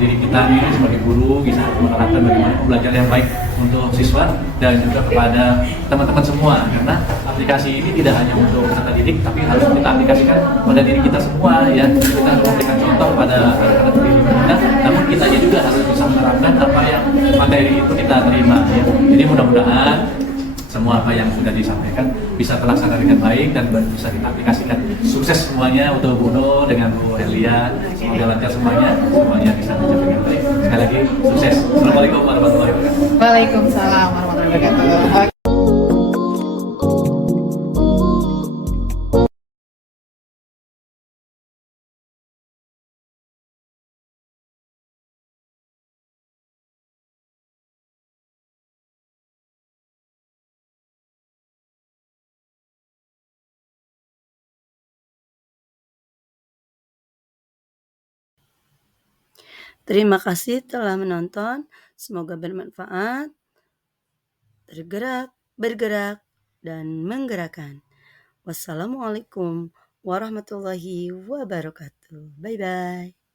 diri kita ini sebagai guru bisa menerapkan bagaimana pembelajaran yang baik untuk siswa dan juga kepada teman-teman semua, karena aplikasi ini tidak hanya untuk peserta didik tapi harus kita aplikasikan pada diri kita semua ya. Kita harus memberikan contoh pada anak-anak didik kita, namun kita juga harus bisa menerapkan apa yang materi itu kita terima ya. Jadi mudah-mudahan semua apa yang sudah disampaikan bisa terlaksana dengan baik dan bisa diaplikasikan. Sukses semuanya untuk Bu Nur dengan Bu Helia, semoga lancar semuanya bisa mencapai dengan baik. Sekali lagi sukses. Assalamualaikum warahmatullahi wabarakatuh. Waalaikumsalam warahmatullahi wabarakatuh. Terima kasih telah menonton. Semoga bermanfaat, tergerak, bergerak, dan menggerakkan. Wassalamualaikum warahmatullahi wabarakatuh. Bye-bye.